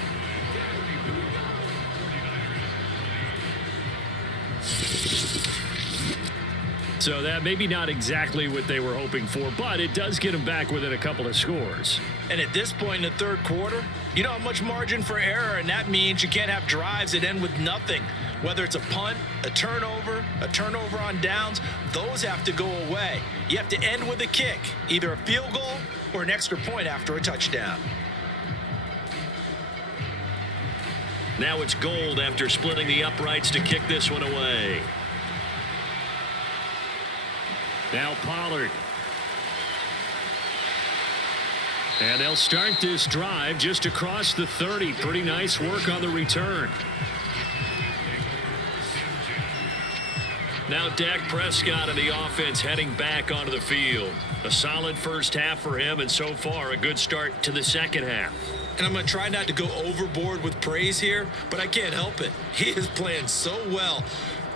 So that maybe not exactly what they were hoping for, but it does get them back within a couple of scores. And at this point in the third quarter, you don't have much margin for error, and that means you can't have drives that end with nothing. Whether it's a punt, a turnover on downs, those have to go away. You have to end with a kick, either a field goal or an extra point after a touchdown. Now it's Gold after splitting the uprights to kick this one away. Now Pollard. And they'll start this drive just across the 30. Pretty nice work on the return. Now Dak Prescott of the offense heading back onto the field. A solid first half for him, and so far a good start to the second half. And I'm going to try not to go overboard with praise here, but I can't help it. He is playing so well.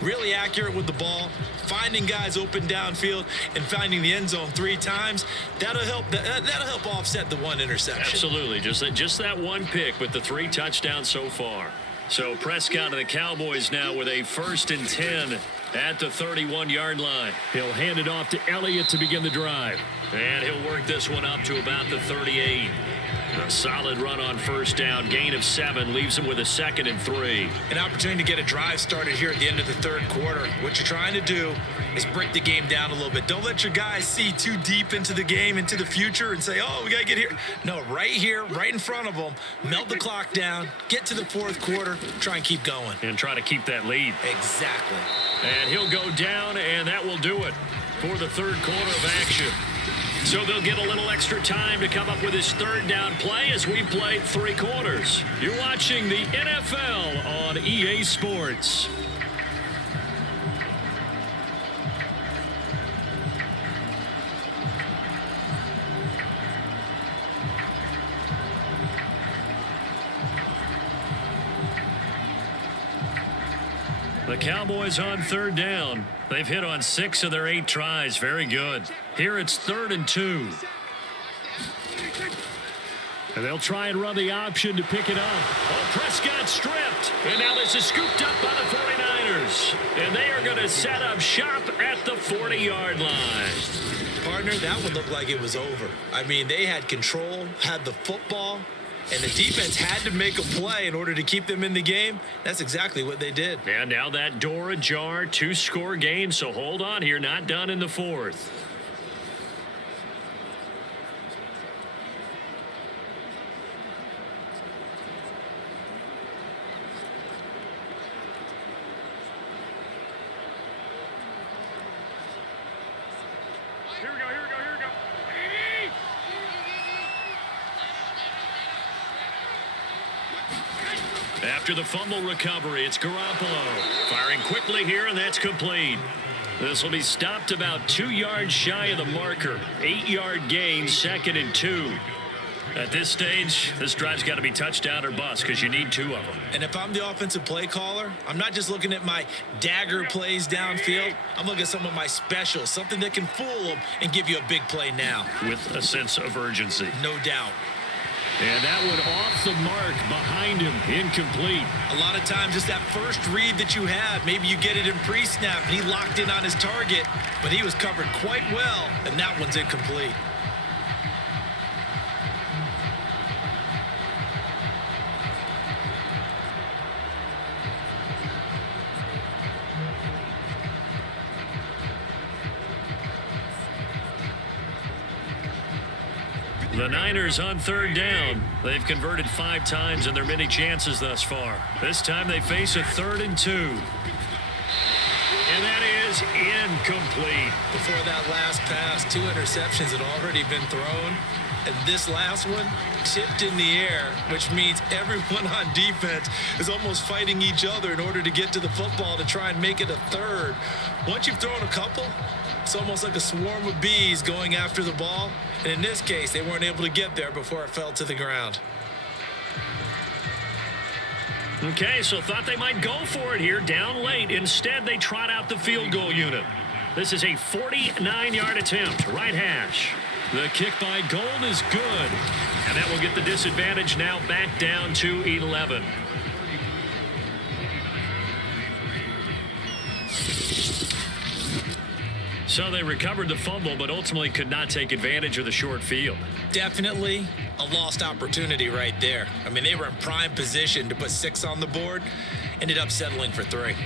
Really accurate with the ball, finding guys open downfield, and finding the end zone 3 times. That'll help offset the one interception. Absolutely. Just that one pick, but the 3 touchdowns so far. So Prescott of the Cowboys now with a 1st and 10 at the 31-yard line. He'll hand it off to Elliott to begin the drive. And he'll work this one up to about the 38. A solid run on first down, gain of 7, leaves him with a 2nd and 3. An opportunity to get a drive started here at the end of the third quarter. What you're trying to do is break the game down a little bit. Don't let your guys see too deep into the game, into the future, and say, oh, we got to get here. No, right here, right in front of them, melt the clock down, get to the fourth quarter, try and keep going. And try to keep that lead. Exactly. And he'll go down, and that will do it for the third quarter of action. So they'll get a little extra time to come up with his third down play as we played 3 quarters. You're watching the NFL on EA Sports. The Cowboys on third down. They've hit on 6 of their 8 tries. Very good. Here it's 3rd and 2. And they'll try and run the option to pick it up. Oh, Prescott stripped. And now this is scooped up by the 49ers. And they are going to set up shop at the 40-yard line. Partner, that one looked like it was over. I mean, they had control, had the football, and the defense had to make a play in order to keep them in the game. That's exactly what they did. And now that door ajar, 2-score game, so hold on here, not done in the 4th. Here we go. After the fumble recovery, it's Garoppolo. Firing quickly here, and that's complete. This will be stopped about 2 yards shy of the marker. 8-yard gain, 2nd and 2. At this stage, this drive's got to be touchdown or bust because you need 2 of them. And if I'm the offensive play caller, I'm not just looking at my dagger plays downfield. I'm looking at some of my specials, something that can fool them and give you a big play now. With a sense of urgency. No doubt. And that one off the mark behind him, incomplete. A lot of times it's that first read that you have. Maybe you get it in pre-snap and he locked in on his target, but he was covered quite well, and that one's incomplete. The Niners on third down. They've converted 5 times in their many chances thus far. This time they face a 3rd and 2. And that is incomplete. Before that last pass, 2 interceptions had already been thrown. And this last one tipped in the air, which means everyone on defense is almost fighting each other in order to get to the football to try and make it a third. Once you've thrown a couple, it's almost like a swarm of bees going after the ball. And in this case, they weren't able to get there before it fell to the ground. Okay, so thought they might go for it here down late. Instead, they trot out the field goal unit. This is a 49-yard attempt, right hash. The kick by Gold is good. And that will get the disadvantage now back down to 11. So they recovered the fumble, but ultimately could not take advantage of the short field. Definitely a lost opportunity right there. I mean, they were in prime position to put 6 on the board, ended up settling for 3.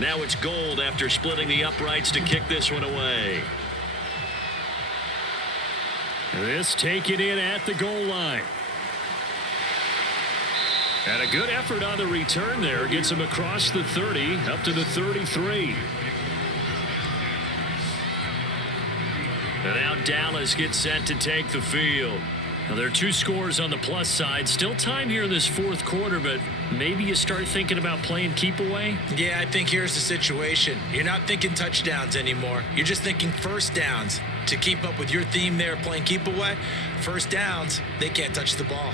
Now it's Gold after splitting the uprights to kick this one away. This taken in at the goal line. And a good effort on the return there. Gets him across the 30, up to the 33. And now Dallas gets set to take the field. Now there are 2 scores on the plus side. Still time here in this fourth quarter, but maybe you start thinking about playing keep away? Yeah, I think here's the situation. You're not thinking touchdowns anymore. You're just thinking first downs. To keep up with your theme there, playing keep away, first downs, they can't touch the ball.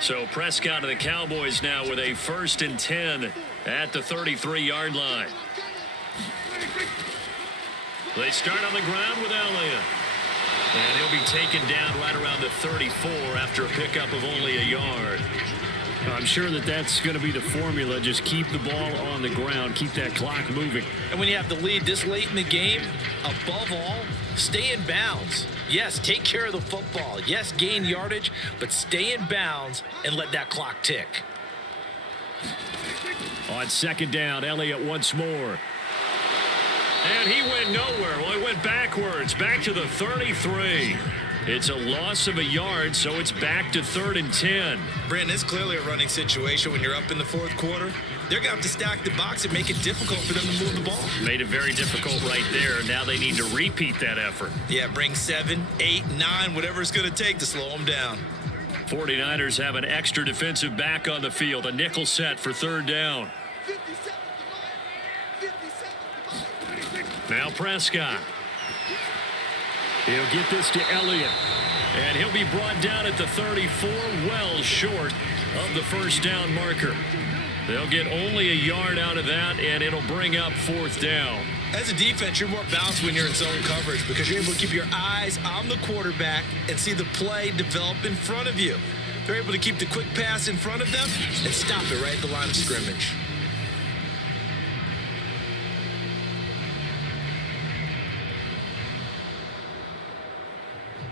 So Prescott and the Cowboys now with a 1st and 10 at the 33-yard line. They start on the ground with Elliott. And he'll be taken down right around the 34 after a pickup of only a yard. I'm sure that's going to be the formula. Just keep the ball on the ground. Keep that clock moving. And when you have the lead this late in the game, above all, stay in bounds. Yes, take care of the football. Yes, gain yardage, but stay in bounds and let that clock tick. On 2nd down, Elliott once more. And he went nowhere. Well, he went backwards, back to the 33. It's a loss of a yard, so it's back to 3rd and 10. Brandon, it's clearly a running situation when you're up in the fourth quarter. They're going to have to stack the box and make it difficult for them to move the ball. Made it very difficult right there. Now they need to repeat that effort. Yeah, bring 7, 8, 9, whatever it's going to take to slow them down. 49ers have an extra defensive back on the field. A nickel set for 3rd down. Now Prescott. He'll get this to Elliott. And he'll be brought down at the 34, well short of the 1st down marker. They'll get only a yard out of that, and it'll bring up 4th down. As a defense, you're more balanced when you're in zone coverage because you're able to keep your eyes on the quarterback and see the play develop in front of you. They're able to keep the quick pass in front of them and stop it right at the line of scrimmage.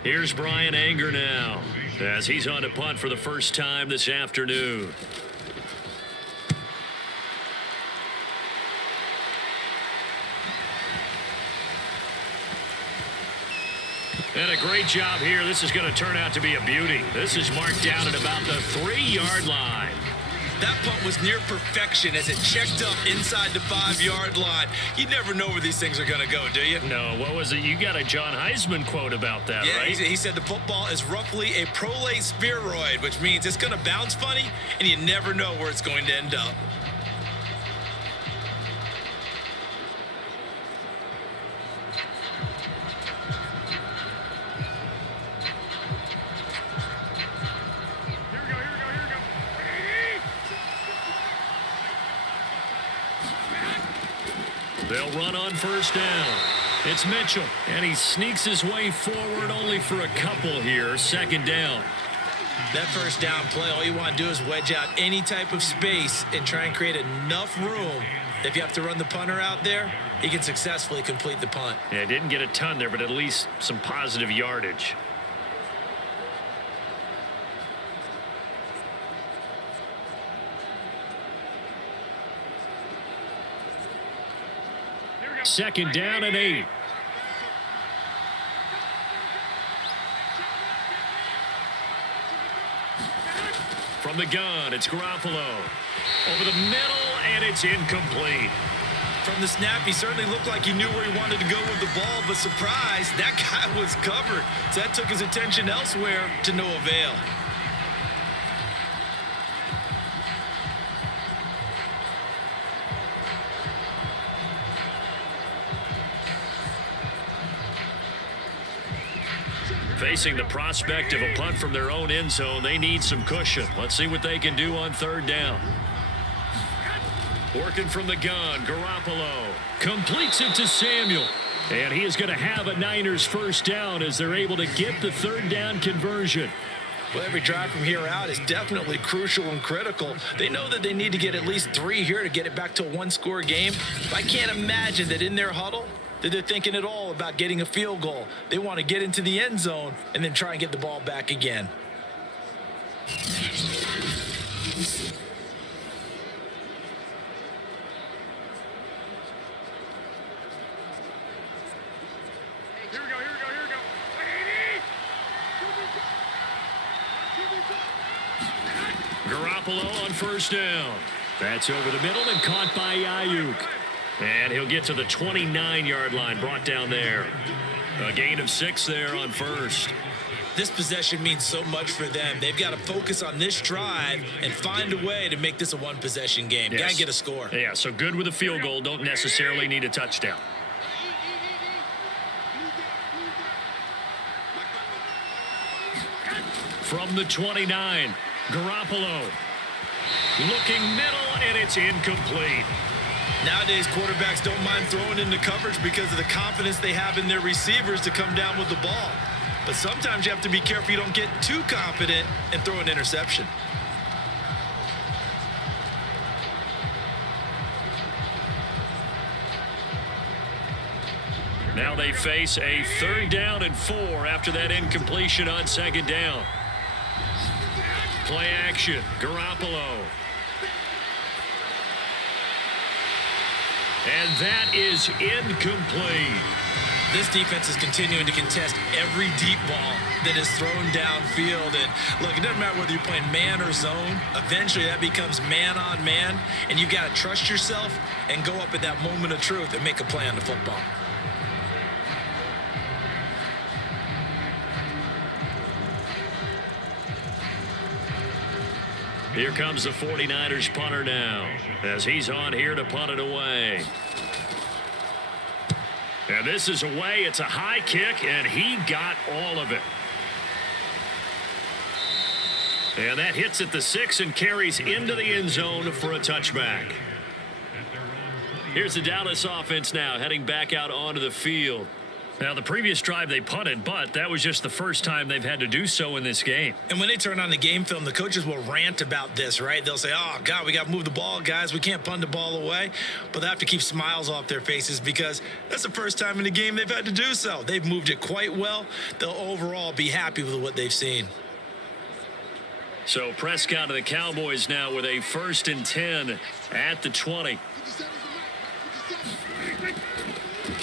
Here's Brian Anger now as he's on to punt for the first time this afternoon. And a great job here. This is going to turn out to be a beauty. This is marked down at about the 3-yard line. That punt was near perfection as it checked up inside the 5-yard line. You never know where these things are going to go, do you? No, what was it? You got a John Heisman quote about that, yeah, right? He said the football is roughly a prolate spheroid, which means it's going to bounce funny, and you never know where it's going to end up. They'll run on 1st down. It's Mitchell, and he sneaks his way forward only for a couple here. 2nd down. That 1st down play, all you want to do is wedge out any type of space and try and create enough room. If you have to run the punter out there, he can successfully complete the punt. Yeah, didn't get a ton there, but at least some positive yardage. Second down and 8. From the gun, it's Garoppolo. Over the middle, and it's incomplete. From the snap, he certainly looked like he knew where he wanted to go with the ball, but surprise, that guy was covered. So that took his attention elsewhere to no avail. Facing the prospect of a punt from their own end zone, they need some cushion. Let's see what they can do on third down. Working from the gun, Garoppolo completes it to Samuel. And he is going to have a Niners first down as they're able to get the third down conversion. Well, every drive from here out is definitely crucial and critical. They know that they need to get at least 3 here to get it back to a one-score game. I can't imagine that in their huddle that they're thinking at all about getting a field goal. They want to get into the end zone and then try and get the ball back again. Garoppolo on first down. That's over the middle and caught by Ayuk. And he'll get to the 29-yard line, brought down there. A gain of 6 there on first. This possession means so much for them. They've got to focus on this drive and find a way to make this a one-possession game. Yes. Got to get a score. Yeah, so good with a field goal. Don't necessarily need a touchdown. From the 29, Garoppolo. Looking middle, and it's incomplete. Nowadays, quarterbacks don't mind throwing into coverage because of the confidence they have in their receivers to come down with the ball. But sometimes you have to be careful you don't get too confident and throw an interception. Now they face a 3rd down and 4 after that incompletion on 2nd down. Play action, Garoppolo. And that is incomplete. This defense is continuing to contest every deep ball that is thrown downfield. And look, it doesn't matter whether you're playing man or zone. Eventually that becomes man on man. And you've got to trust yourself and go up at that moment of truth and make a play on the football. Here comes the 49ers punter now as he's on here to punt it away. And this is away. It's a high kick, and he got all of it. And that hits at the 6 and carries into the end zone for a touchback. Here's the Dallas offense now heading back out onto the field. Now, the previous drive they punted, but that was just the first time they've had to do so in this game. And when they turn on the game film, the coaches will rant about this, right? They'll say, oh, God, we got to move the ball, guys. We can't punt the ball away. But they have to keep smiles off their faces because that's the first time in the game they've had to do so. They've moved it quite well. They'll overall be happy with what they've seen. So Prescott of the Cowboys now with a 1st and 10 at the 20.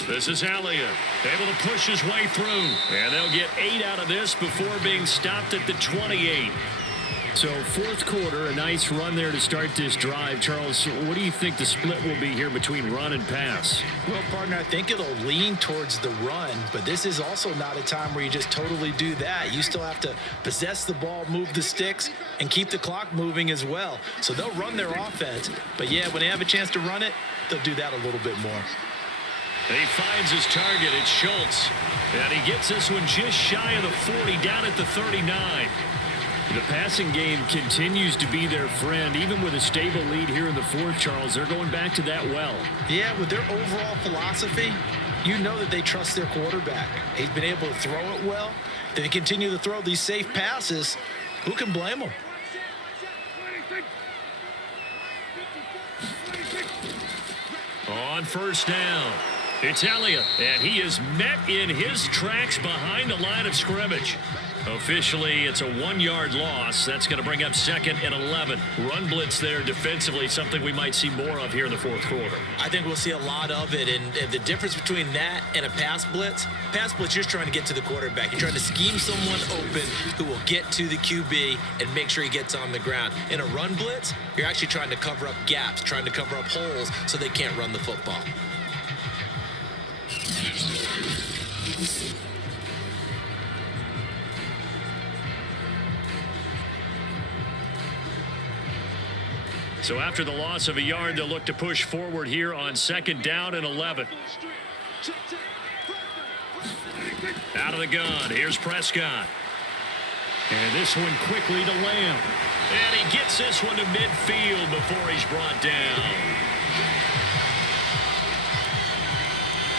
This is Elliott, able to push his way through. And they'll get 8 out of this before being stopped at the 28. So 4th quarter, a nice run there to start this drive. Charles, what do you think the split will be here between run and pass? Well, partner, I think it'll lean towards the run, but this is also not a time where you just totally do that. You still have to possess the ball, move the sticks, and keep the clock moving as well. So they'll run their offense, but yeah, when they have a chance to run it, they'll do that a little bit more. He finds his target. It's Schultz. And he gets this one just shy of the 40, down at the 39. The passing game continues to be their friend. Even with a stable lead here in the 4th, Charles, they're going back to that well. Yeah, with their overall philosophy, you know that they trust their quarterback. He's been able to throw it well. They continue to throw these safe passes. Who can blame them? On 1st down, it's Elliott, and he is met in his tracks behind the line of scrimmage. Officially, it's a 1-yard loss. That's going to bring up 2nd and 11. Run blitz there defensively, something we might see more of here in the fourth quarter. I think we'll see a lot of it, and the difference between that and a pass blitz, you're just trying to get to the quarterback. You're trying to scheme someone open who will get to the QB and make sure he gets on the ground. In a run blitz, you're actually trying to cover up gaps, trying to cover up holes so they can't run the football. So after the loss of a yard, they'll look to push forward here on 2nd down and 11. Out of the gun, here's Prescott. And this one quickly to Lamb. And he gets this one to midfield before he's brought down.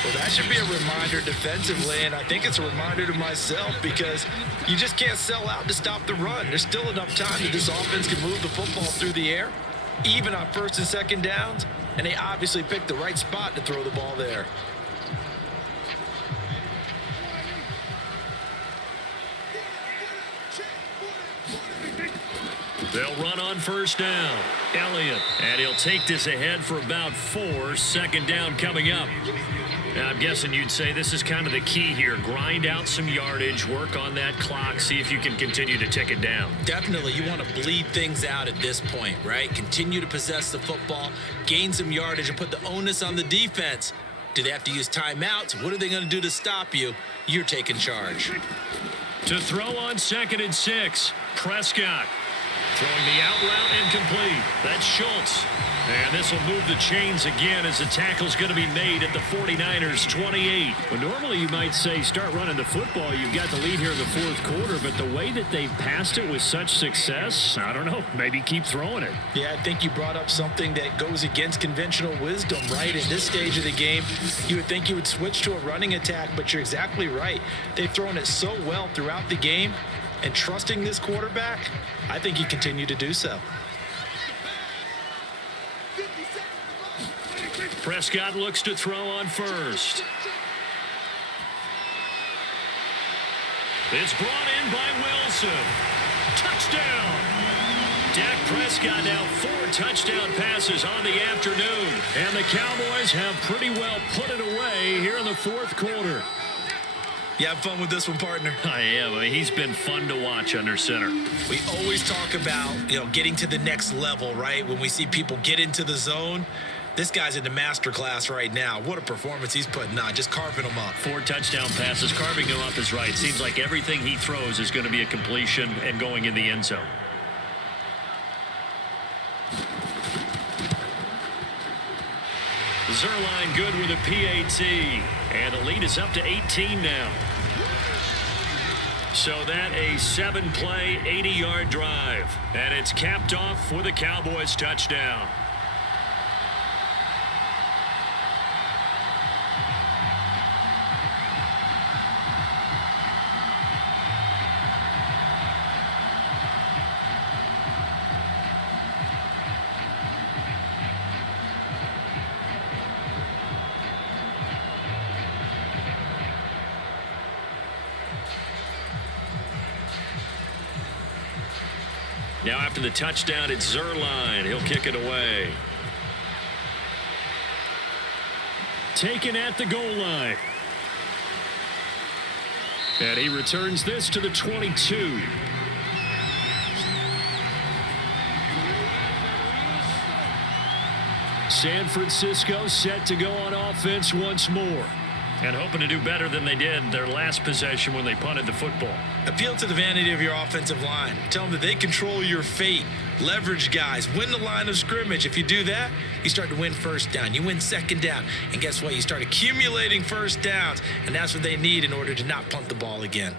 Well, that should be a reminder defensively, and I think it's a reminder to myself because you just can't sell out to stop the run. There's still enough time that this offense can move the football through the air, even on 1st and 2nd downs, and they obviously picked the right spot to throw the ball there. They'll run on 1st down. Elliott, and he'll take this ahead for about 4. 2nd down coming up. Now, I'm guessing you'd say this is kind of the key here. Grind out some yardage, work on that clock, see if you can continue to tick it down. Definitely. You want to bleed things out at this point, right? Continue to possess the football, gain some yardage, and put the onus on the defense. Do they have to use timeouts? What are they going to do to stop you? You're taking charge. To throw on 2nd and 6, Prescott. Throwing the out route incomplete. That's Schultz. And this will move the chains again as the tackle's going to be made at the 49ers 28. Well, normally you might say start running the football. You've got the lead here in the fourth quarter, but the way that they've passed it with such success, I don't know, maybe keep throwing it. Yeah, I think you brought up something that goes against conventional wisdom, right? In this stage of the game, you would think you would switch to a running attack, but you're exactly right. They've thrown it so well throughout the game, and trusting this quarterback, I think you continue to do so. Prescott looks to throw on 1st. It's brought in by Wilson. Touchdown! Dak Prescott now 4 touchdown passes on the afternoon. And the Cowboys have pretty well put it away here in the fourth quarter. You have fun with this one, partner? I am. I mean, he's been fun to watch under center. We always talk about, getting to the next level, right? When we see people get into the zone, this guy's in the master class right now. What a performance he's putting on, just carving them up. 4 touchdown passes, carving them up is right. Seems like everything he throws is going to be a completion and going in the end zone. Zerline good with a PAT. And the lead is up to 18 now. So that a 7-play, 80-yard drive. And it's capped off with a Cowboys touchdown. Now after the touchdown, it's Zerline. He'll kick it away. Taken at the goal line. And he returns this to the 22. San Francisco set to go on offense once more. And hoping to do better than they did their last possession when they punted the football. Appeal to the vanity of your offensive line. Tell them that they control your fate. Leverage guys. Win the line of scrimmage. If you do that, you start to win 1st down. You win 2nd down. And guess what? You start accumulating 1st downs. And that's what they need in order to not punt the ball again.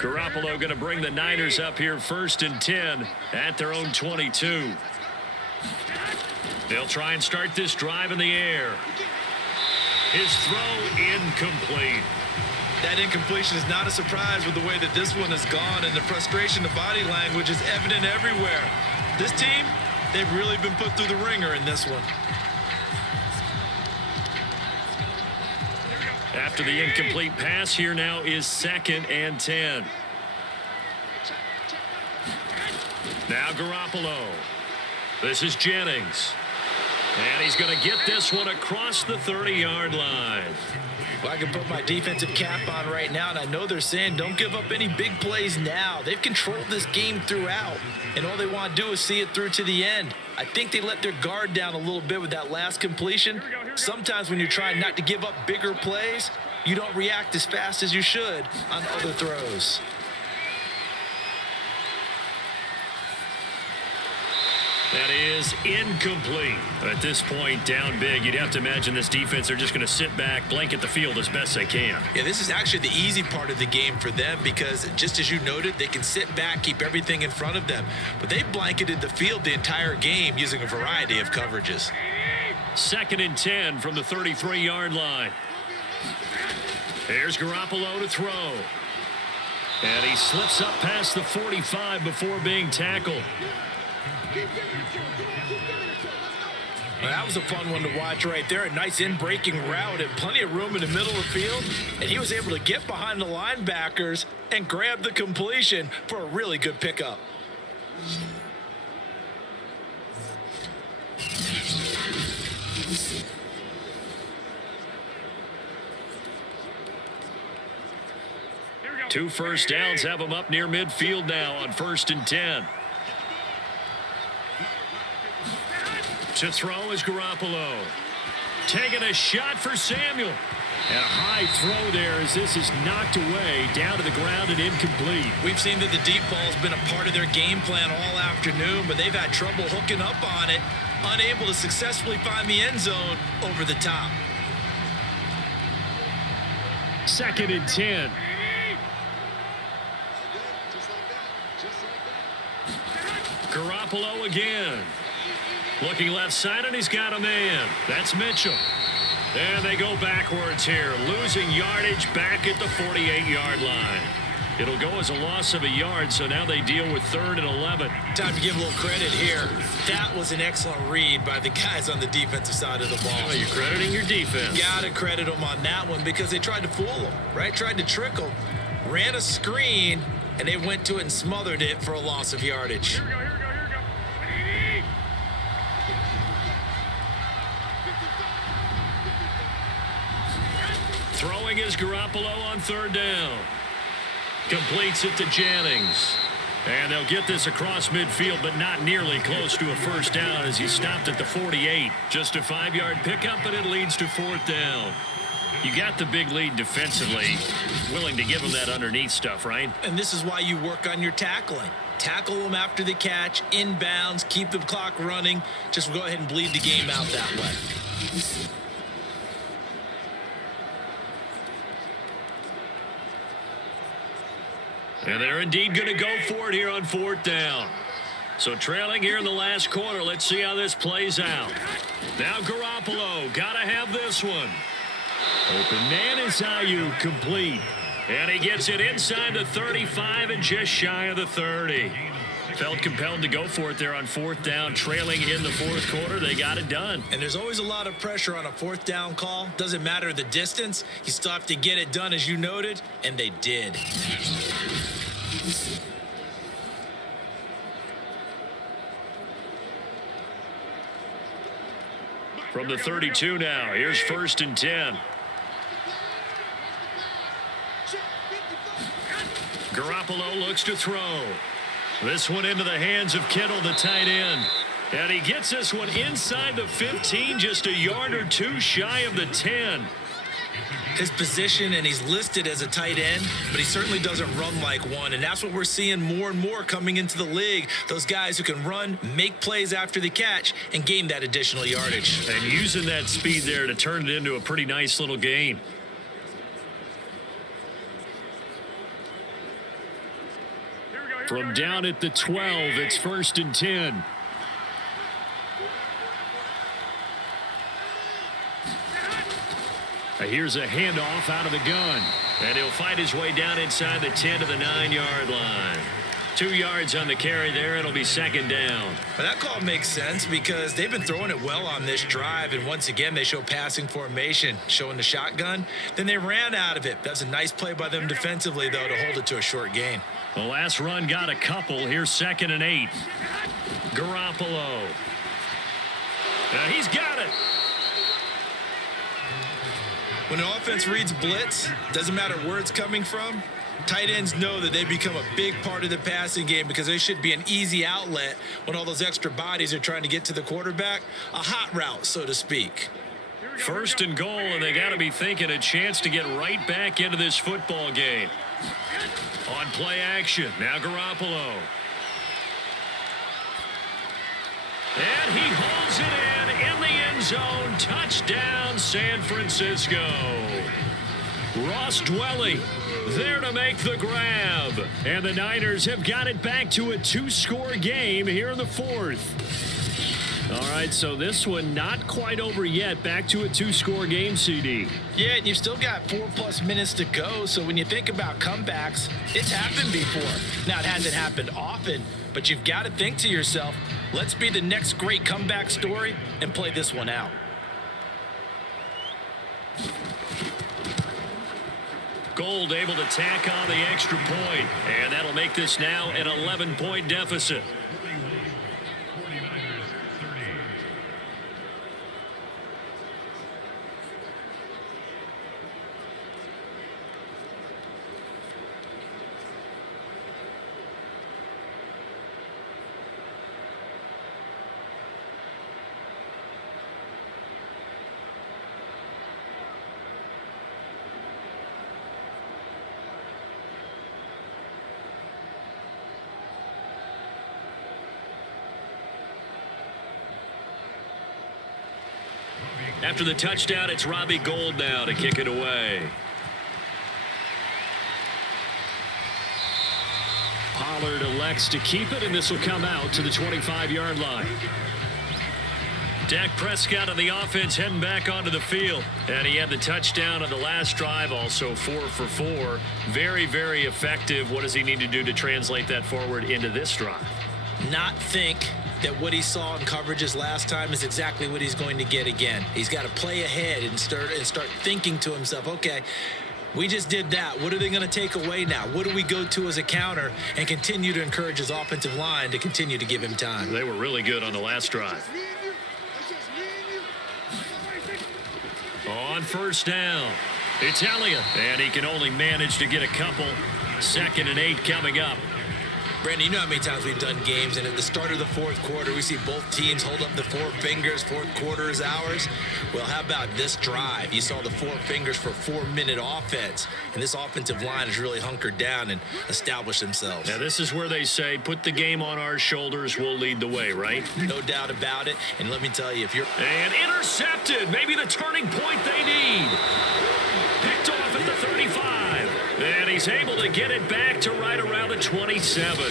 Garoppolo going to bring the Niners up here 1st and 10 at their own 22. They'll try and start this drive in the air. His throw incomplete. That incompletion is not a surprise with the way that this one has gone, and the frustration of body language is evident everywhere. This team, they've really been put through the ringer in this one. After the incomplete pass, here now is 2nd and 10. Now Garoppolo. This is Jennings. And he's going to get this one across the 30-yard line. Well, I can put my defensive cap on right now, and I know they're saying don't give up any big plays now. They've controlled this game throughout, and all they want to do is see it through to the end. I think they let their guard down a little bit with that last completion. Sometimes when you're trying not to give up bigger plays, you don't react as fast as you should on other throws. That is incomplete. At this point, down big, you'd have to imagine this defense are just going to sit back, blanket the field as best they can. Yeah, this is actually the easy part of the game for them because just as you noted, they can sit back, keep everything in front of them. But they've blanketed the field the entire game using a variety of coverages. 2nd and 10 from the 33-yard line. Here's Garoppolo to throw. And he slips up past the 45 before being tackled. Well, that was a fun one to watch right there. A nice in-breaking route and plenty of room in the middle of the field. And he was able to get behind the linebackers and grab the completion for a really good pickup. Two first downs have him up near midfield now on 1st and 10. To throw is Garoppolo. Taking a shot for Samuel. And a high throw there as this is knocked away down to the ground and incomplete. We've seen that the deep ball has been a part of their game plan all afternoon, but they've had trouble hooking up on it, unable to successfully find the end zone over the top. 2nd and 10. Garoppolo again. Looking left side, and he's got a man. That's Mitchell. And they go backwards here, losing yardage back at the 48-yard line. It'll go as a loss of a yard, so now they deal with 3rd and 11. Time to give a little credit here. That was an excellent read by the guys on the defensive side of the ball. Well, you're crediting your defense. Gotta credit them on that one because they tried to fool them, right? Tried to trick them. Ran a screen, and they went to it and smothered it for a loss of yardage. Here we go. Throwing is Garoppolo on 3rd down. Completes it to Jennings. And they'll get this across midfield, but not nearly close to a first down as he stopped at the 48. Just a 5-yard pickup, but it leads to 4th down. You got the big lead defensively, willing to give them that underneath stuff, right? And this is why you work on your tackling. Tackle them after the catch, inbounds, keep the clock running. Just go ahead and bleed the game out that way. And they're indeed going to go for it here on 4th down. So trailing here in the last quarter. Let's see how this plays out. Now Garoppolo, got to have this one. Open man is Ayuk, complete. And he gets it inside the 35 and just shy of the 30. Felt compelled to go for it there on 4th down, trailing in the 4th quarter. They got it done. And there's always a lot of pressure on a 4th down call. Doesn't matter the distance. You still have to get it done, as you noted, and they did. From the 32 now, here's 1st and 10. Garoppolo looks to throw. This one into the hands of Kittle, the tight end. And he gets this one inside the 15, just a yard or two shy of the 10. His position, and he's listed as a tight end, but he certainly doesn't run like one, and that's what we're seeing more and more coming into the league. Those guys who can run, make plays after the catch, and gain that additional yardage. And using that speed there to turn it into a pretty nice little gain. From down at the 12, it's 1st and 10. Here's a handoff out of the gun. And he'll fight his way down inside the 10 to the 9-yard line. 2 yards on the carry there. It'll be second down. But that call makes sense because they've been throwing it well on this drive, and once again they show passing formation, showing the shotgun. Then they ran out of it. That's a nice play by them defensively, though, to hold it to a short gain. The last run got a couple. Here's 2nd and 8. Garoppolo. He's got it. When an offense reads blitz, doesn't matter where it's coming from, tight ends know that they become a big part of the passing game because they should be an easy outlet when all those extra bodies are trying to get to the quarterback. A hot route, so to speak. 1st and goal, and they got to be thinking a chance to get right back into this football game. On play action, now Garoppolo. And he holds it in the end zone. Touchdown, San Francisco. Ross Dwelly there to make the grab. And the Niners have got it back to a 2-score game here in the 4th. All right, so this one not quite over yet. Back to a 2-score game, CD. Yeah, and you've still got 4+ minutes to go. So when you think about comebacks, it's happened before. Now, it hasn't happened often, but you've got to think to yourself, let's be the next great comeback story and play this one out. Gold able to tack on the extra point, and that'll make this now an 11-point deficit. After the touchdown, it's Robbie Gould now to kick it away. Pollard elects to keep it, and this will come out to the 25-yard line. Dak Prescott on the offense heading back onto the field. And he had the touchdown on the last drive, also 4 for 4. Very, very effective. What does he need to do to translate that forward into this drive? Not think that what he saw in coverages last time is exactly what he's going to get again. He's got to play ahead and start thinking to himself, okay, we just did that. What are they going to take away now? What do we go to as a counter? And continue to encourage his offensive line to continue to give him time. They were really good on the last drive. On 1st down, it's Elliott, and he can only manage to get a couple. 2nd and 8 coming up. Brandon, you know how many times we've done games, and at the start of the 4th quarter, we see both teams hold up the 4 fingers. 4th quarter is ours. Well, how about this drive? You saw the 4 fingers for 4-minute offense, and this offensive line has really hunkered down and established themselves. Now, this is where they say, put the game on our shoulders, we'll lead the way, right? No doubt about it, and let me tell you, if you're... And intercepted, maybe the turning point they need. Picked off at the 35. And he's able to get it back to right around the 27.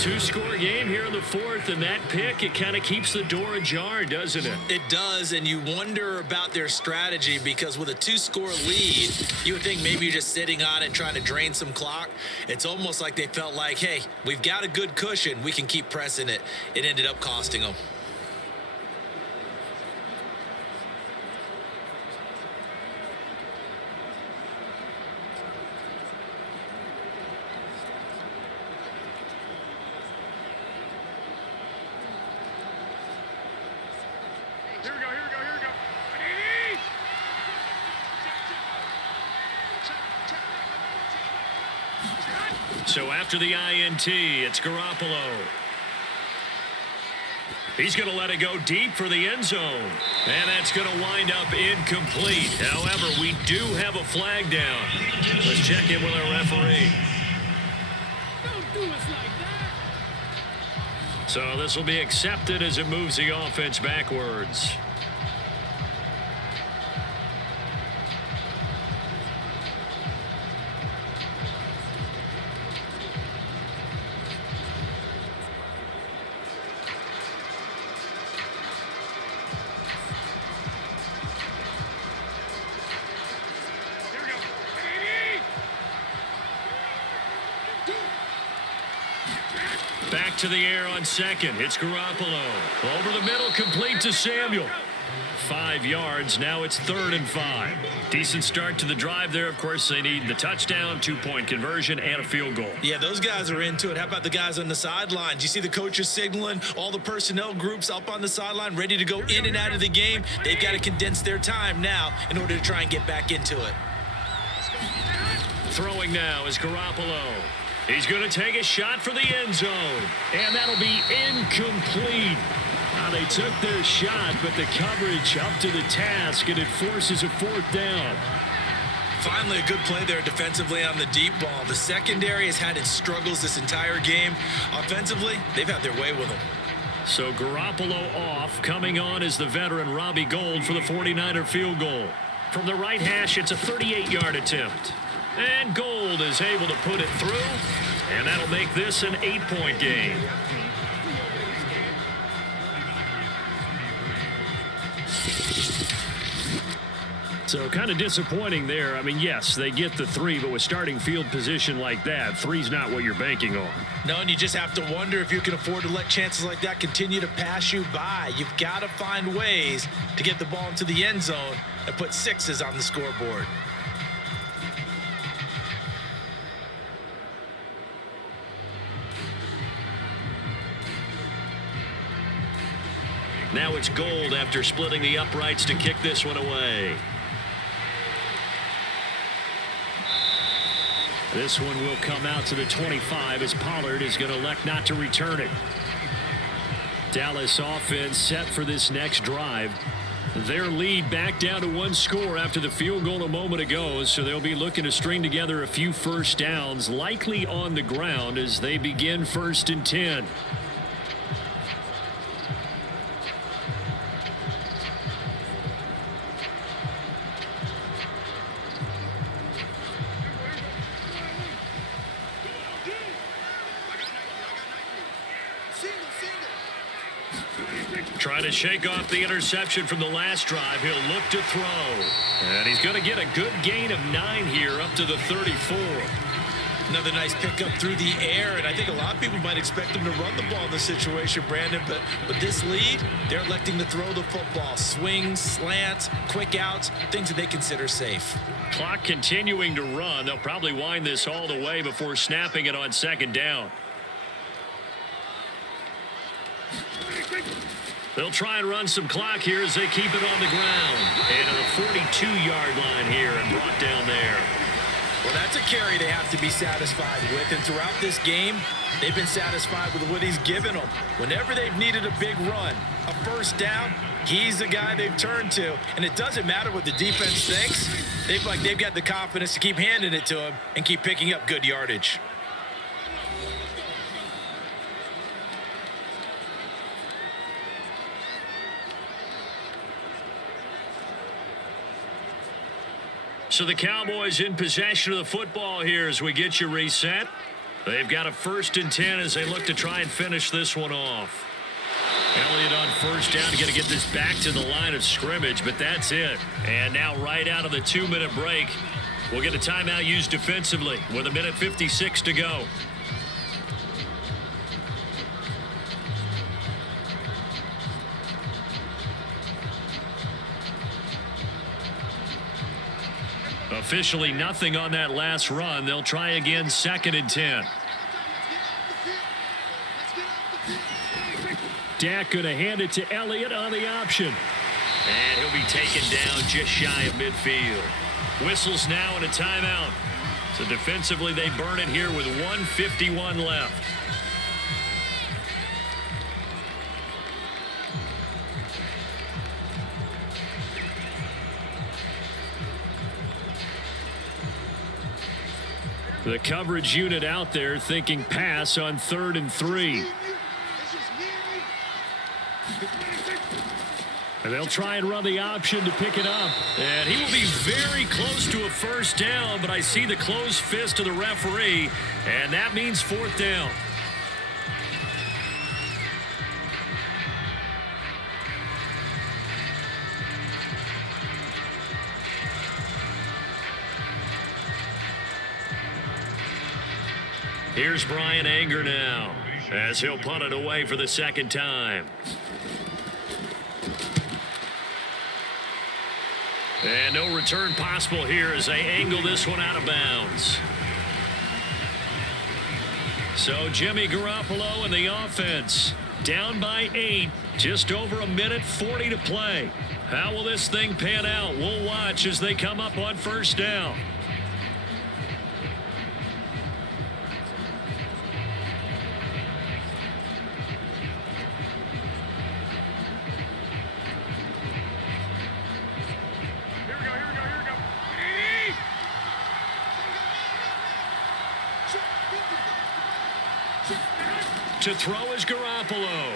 2-score game here in the 4th, and that pick, it kind of keeps the door ajar, doesn't it? It does, and you wonder about their strategy because with a 2-score lead, you would think maybe you're just sitting on it trying to drain some clock. It's almost like they felt like, hey, we've got a good cushion. We can keep pressing it. It ended up costing them. So after the INT, it's Garoppolo. He's going to let it go deep for the end zone. And that's going to wind up incomplete. However, we do have a flag down. Let's check in with our referee. Don't do us like that. So this will be accepted as it moves the offense backwards. to the air on second. It's Garoppolo. Over the middle, complete to Samuel. 5 yards. Now it's 3rd and 5. Decent start to the drive there. Of course, they need the touchdown, 2-point conversion, and a field goal. Yeah, those guys are into it. How about the guys on the sidelines? You see the coaches signaling, all the personnel groups up on the sideline, ready to go in and out of the game. They've got to condense their time now in order to try and get back into it. Throwing now is Garoppolo. He's going to take a shot for the end zone. And that'll be incomplete. Now they took their shot, but the coverage up to the task, and it forces a 4th down. Finally, a good play there defensively on the deep ball. The secondary has had its struggles this entire game. Offensively, they've had their way with them. So Garoppolo off. Coming on is the veteran Robbie Gould for the 49er field goal. From the right hash, it's a 38-yard attempt. And Gould is able to put it through, and that'll make this an 8-point game. So kind of disappointing there. I mean, yes, they get the 3, but with starting field position like that, 3's not what you're banking on. No, and you just have to wonder if you can afford to let chances like that continue to pass you by. You've got to find ways to get the ball into the end zone and put 6s on the scoreboard. Now it's Gould after splitting the uprights to kick this one away. This one will come out to the 25 as Pollard is going to elect not to return it. Dallas offense set for this next drive. Their lead back down to 1 score after the field goal a moment ago, so they'll be looking to string together a few first downs, likely on the ground as they begin 1st and 10. Trying to shake off the interception from the last drive. He'll look to throw. And he's going to get a good gain of 9 here up to the 34. Another nice pickup through the air, and I think a lot of people might expect him to run the ball in this situation, Brandon, but with this lead, they're electing to throw the football. Swings, slants, quick outs, things that they consider safe. Clock continuing to run. They'll probably wind this all the way before snapping it on 2nd down. They'll try and run some clock here as they keep it on the ground. And to the 42-yard line here and brought down there. Well, that's a carry they have to be satisfied with. And throughout this game, they've been satisfied with what he's given them. Whenever they've needed a big run, a first down, he's the guy they've turned to. And it doesn't matter what the defense thinks. They've got the confidence to keep handing it to him and keep picking up good yardage. So the Cowboys in possession of the football here as we get you reset. They've got a 1st and 10 as they look to try and finish this one off. Elliott on 1st down, going to get this back to the line of scrimmage, but that's it. And now right out of the 2-minute break, we'll get a timeout used defensively with 1:56 to go. Officially nothing on that last run. They'll try again 2nd and 10. Dak going to hand it to Elliott on the option. And he'll be taken down just shy of midfield. Whistles now and a timeout. So defensively they burn it here with 1:51 left. The coverage unit out there thinking pass on 3rd and 3. And they'll try and run the option to pick it up. And he will be very close to a 1st down, but I see the closed fist of the referee, and that means 4th down. Here's Brian Anger now. as he'll punt it away for the second time. And no return possible here as they angle this one out of bounds. So Jimmy Garoppolo and the offense down by 8, just over a minute 40 to play. How will this thing pan out? We'll watch as they come up on first down. To throw is Garoppolo.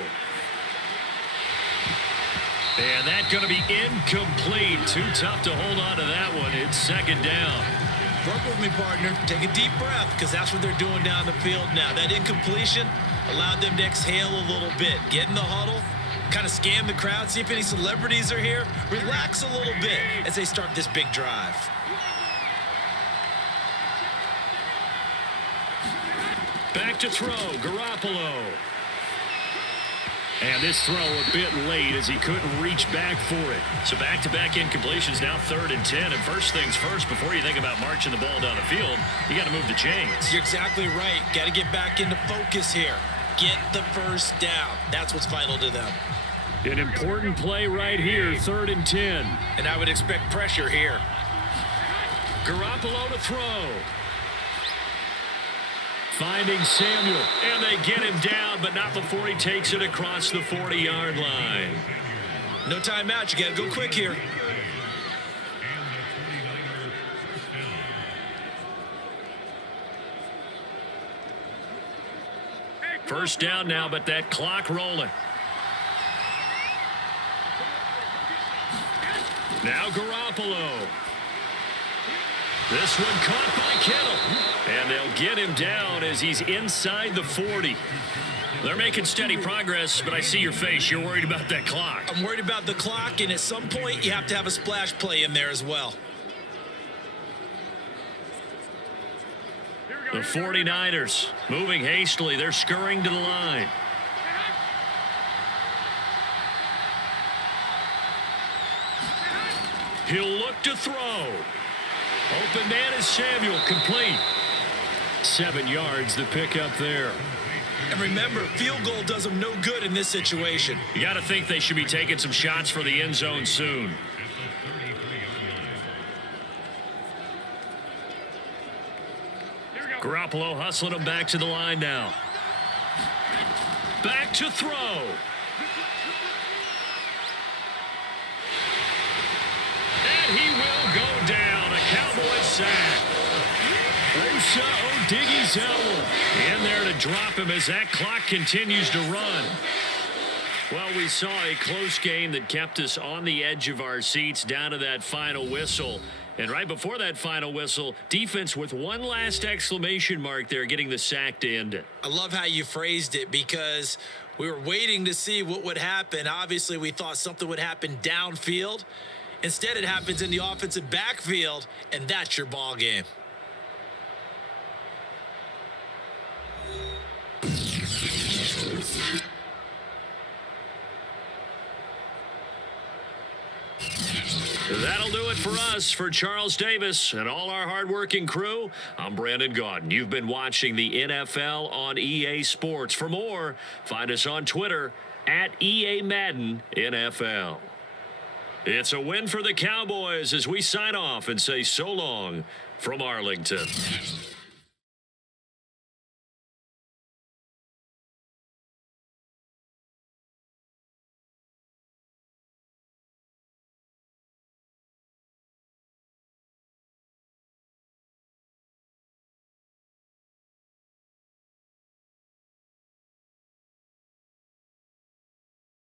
And that's going to be incomplete. Too tough to hold on to that one. It's second down. Work with me, partner. Take a deep breath, because that's what they're doing down the field now. That incompletion allowed them to exhale a little bit. Get in the huddle, kind of scan the crowd, see if any celebrities are here. Relax a little bit as they start this big drive. Back to throw, Garoppolo. And this throw a bit late as he couldn't reach back for it. So back-to-back incompletions, now 3rd and 10. And first things first, before you think about marching the ball down the field, you got to move the chains. You're exactly right. Got to get back into focus here. Get the first down. That's what's vital to them. An important play right here, 3rd and 10. And I would expect pressure here. Garoppolo to throw. Finding Samuel, and they get him down, but not before he takes it across the 40-yard line. No timeout. You got to go quick here. First down now, but that clock rolling. Now Garoppolo. This one caught by Kittle. And they'll get him down as he's inside the 40. They're making steady progress, but I see your face. You're worried about that clock. I'm worried about the clock, and at some point, you have to have a splash play in there as well. The 49ers moving hastily. They're scurrying to the line. He'll look to throw. Open man is Samuel, complete. 7 yards the pick up there. And remember, field goal does them no good in this situation. You got to think they should be taking some shots for the end zone soon. Garoppolo hustling him back to the line now. Back to throw. And he will go down. A Cowboys sack. Osa Odighizuwa in there to drop him as that clock continues to run. Well, we saw a close game that kept us on the edge of our seats down to that final whistle. And right before that final whistle, defense with one last exclamation mark there, getting the sack to end it. I love how you phrased it, because we were waiting to see what would happen. Obviously, we thought something would happen downfield. Instead, it happens in the offensive backfield, and that's your ball game. That'll do it for us. For Charles Davis and all our hardworking crew, I'm Brandon Gaudin. You've been watching the NFL on EA Sports. For more, find us on Twitter at EA Madden NFL. It's a win for the Cowboys as we sign off and say so long from Arlington.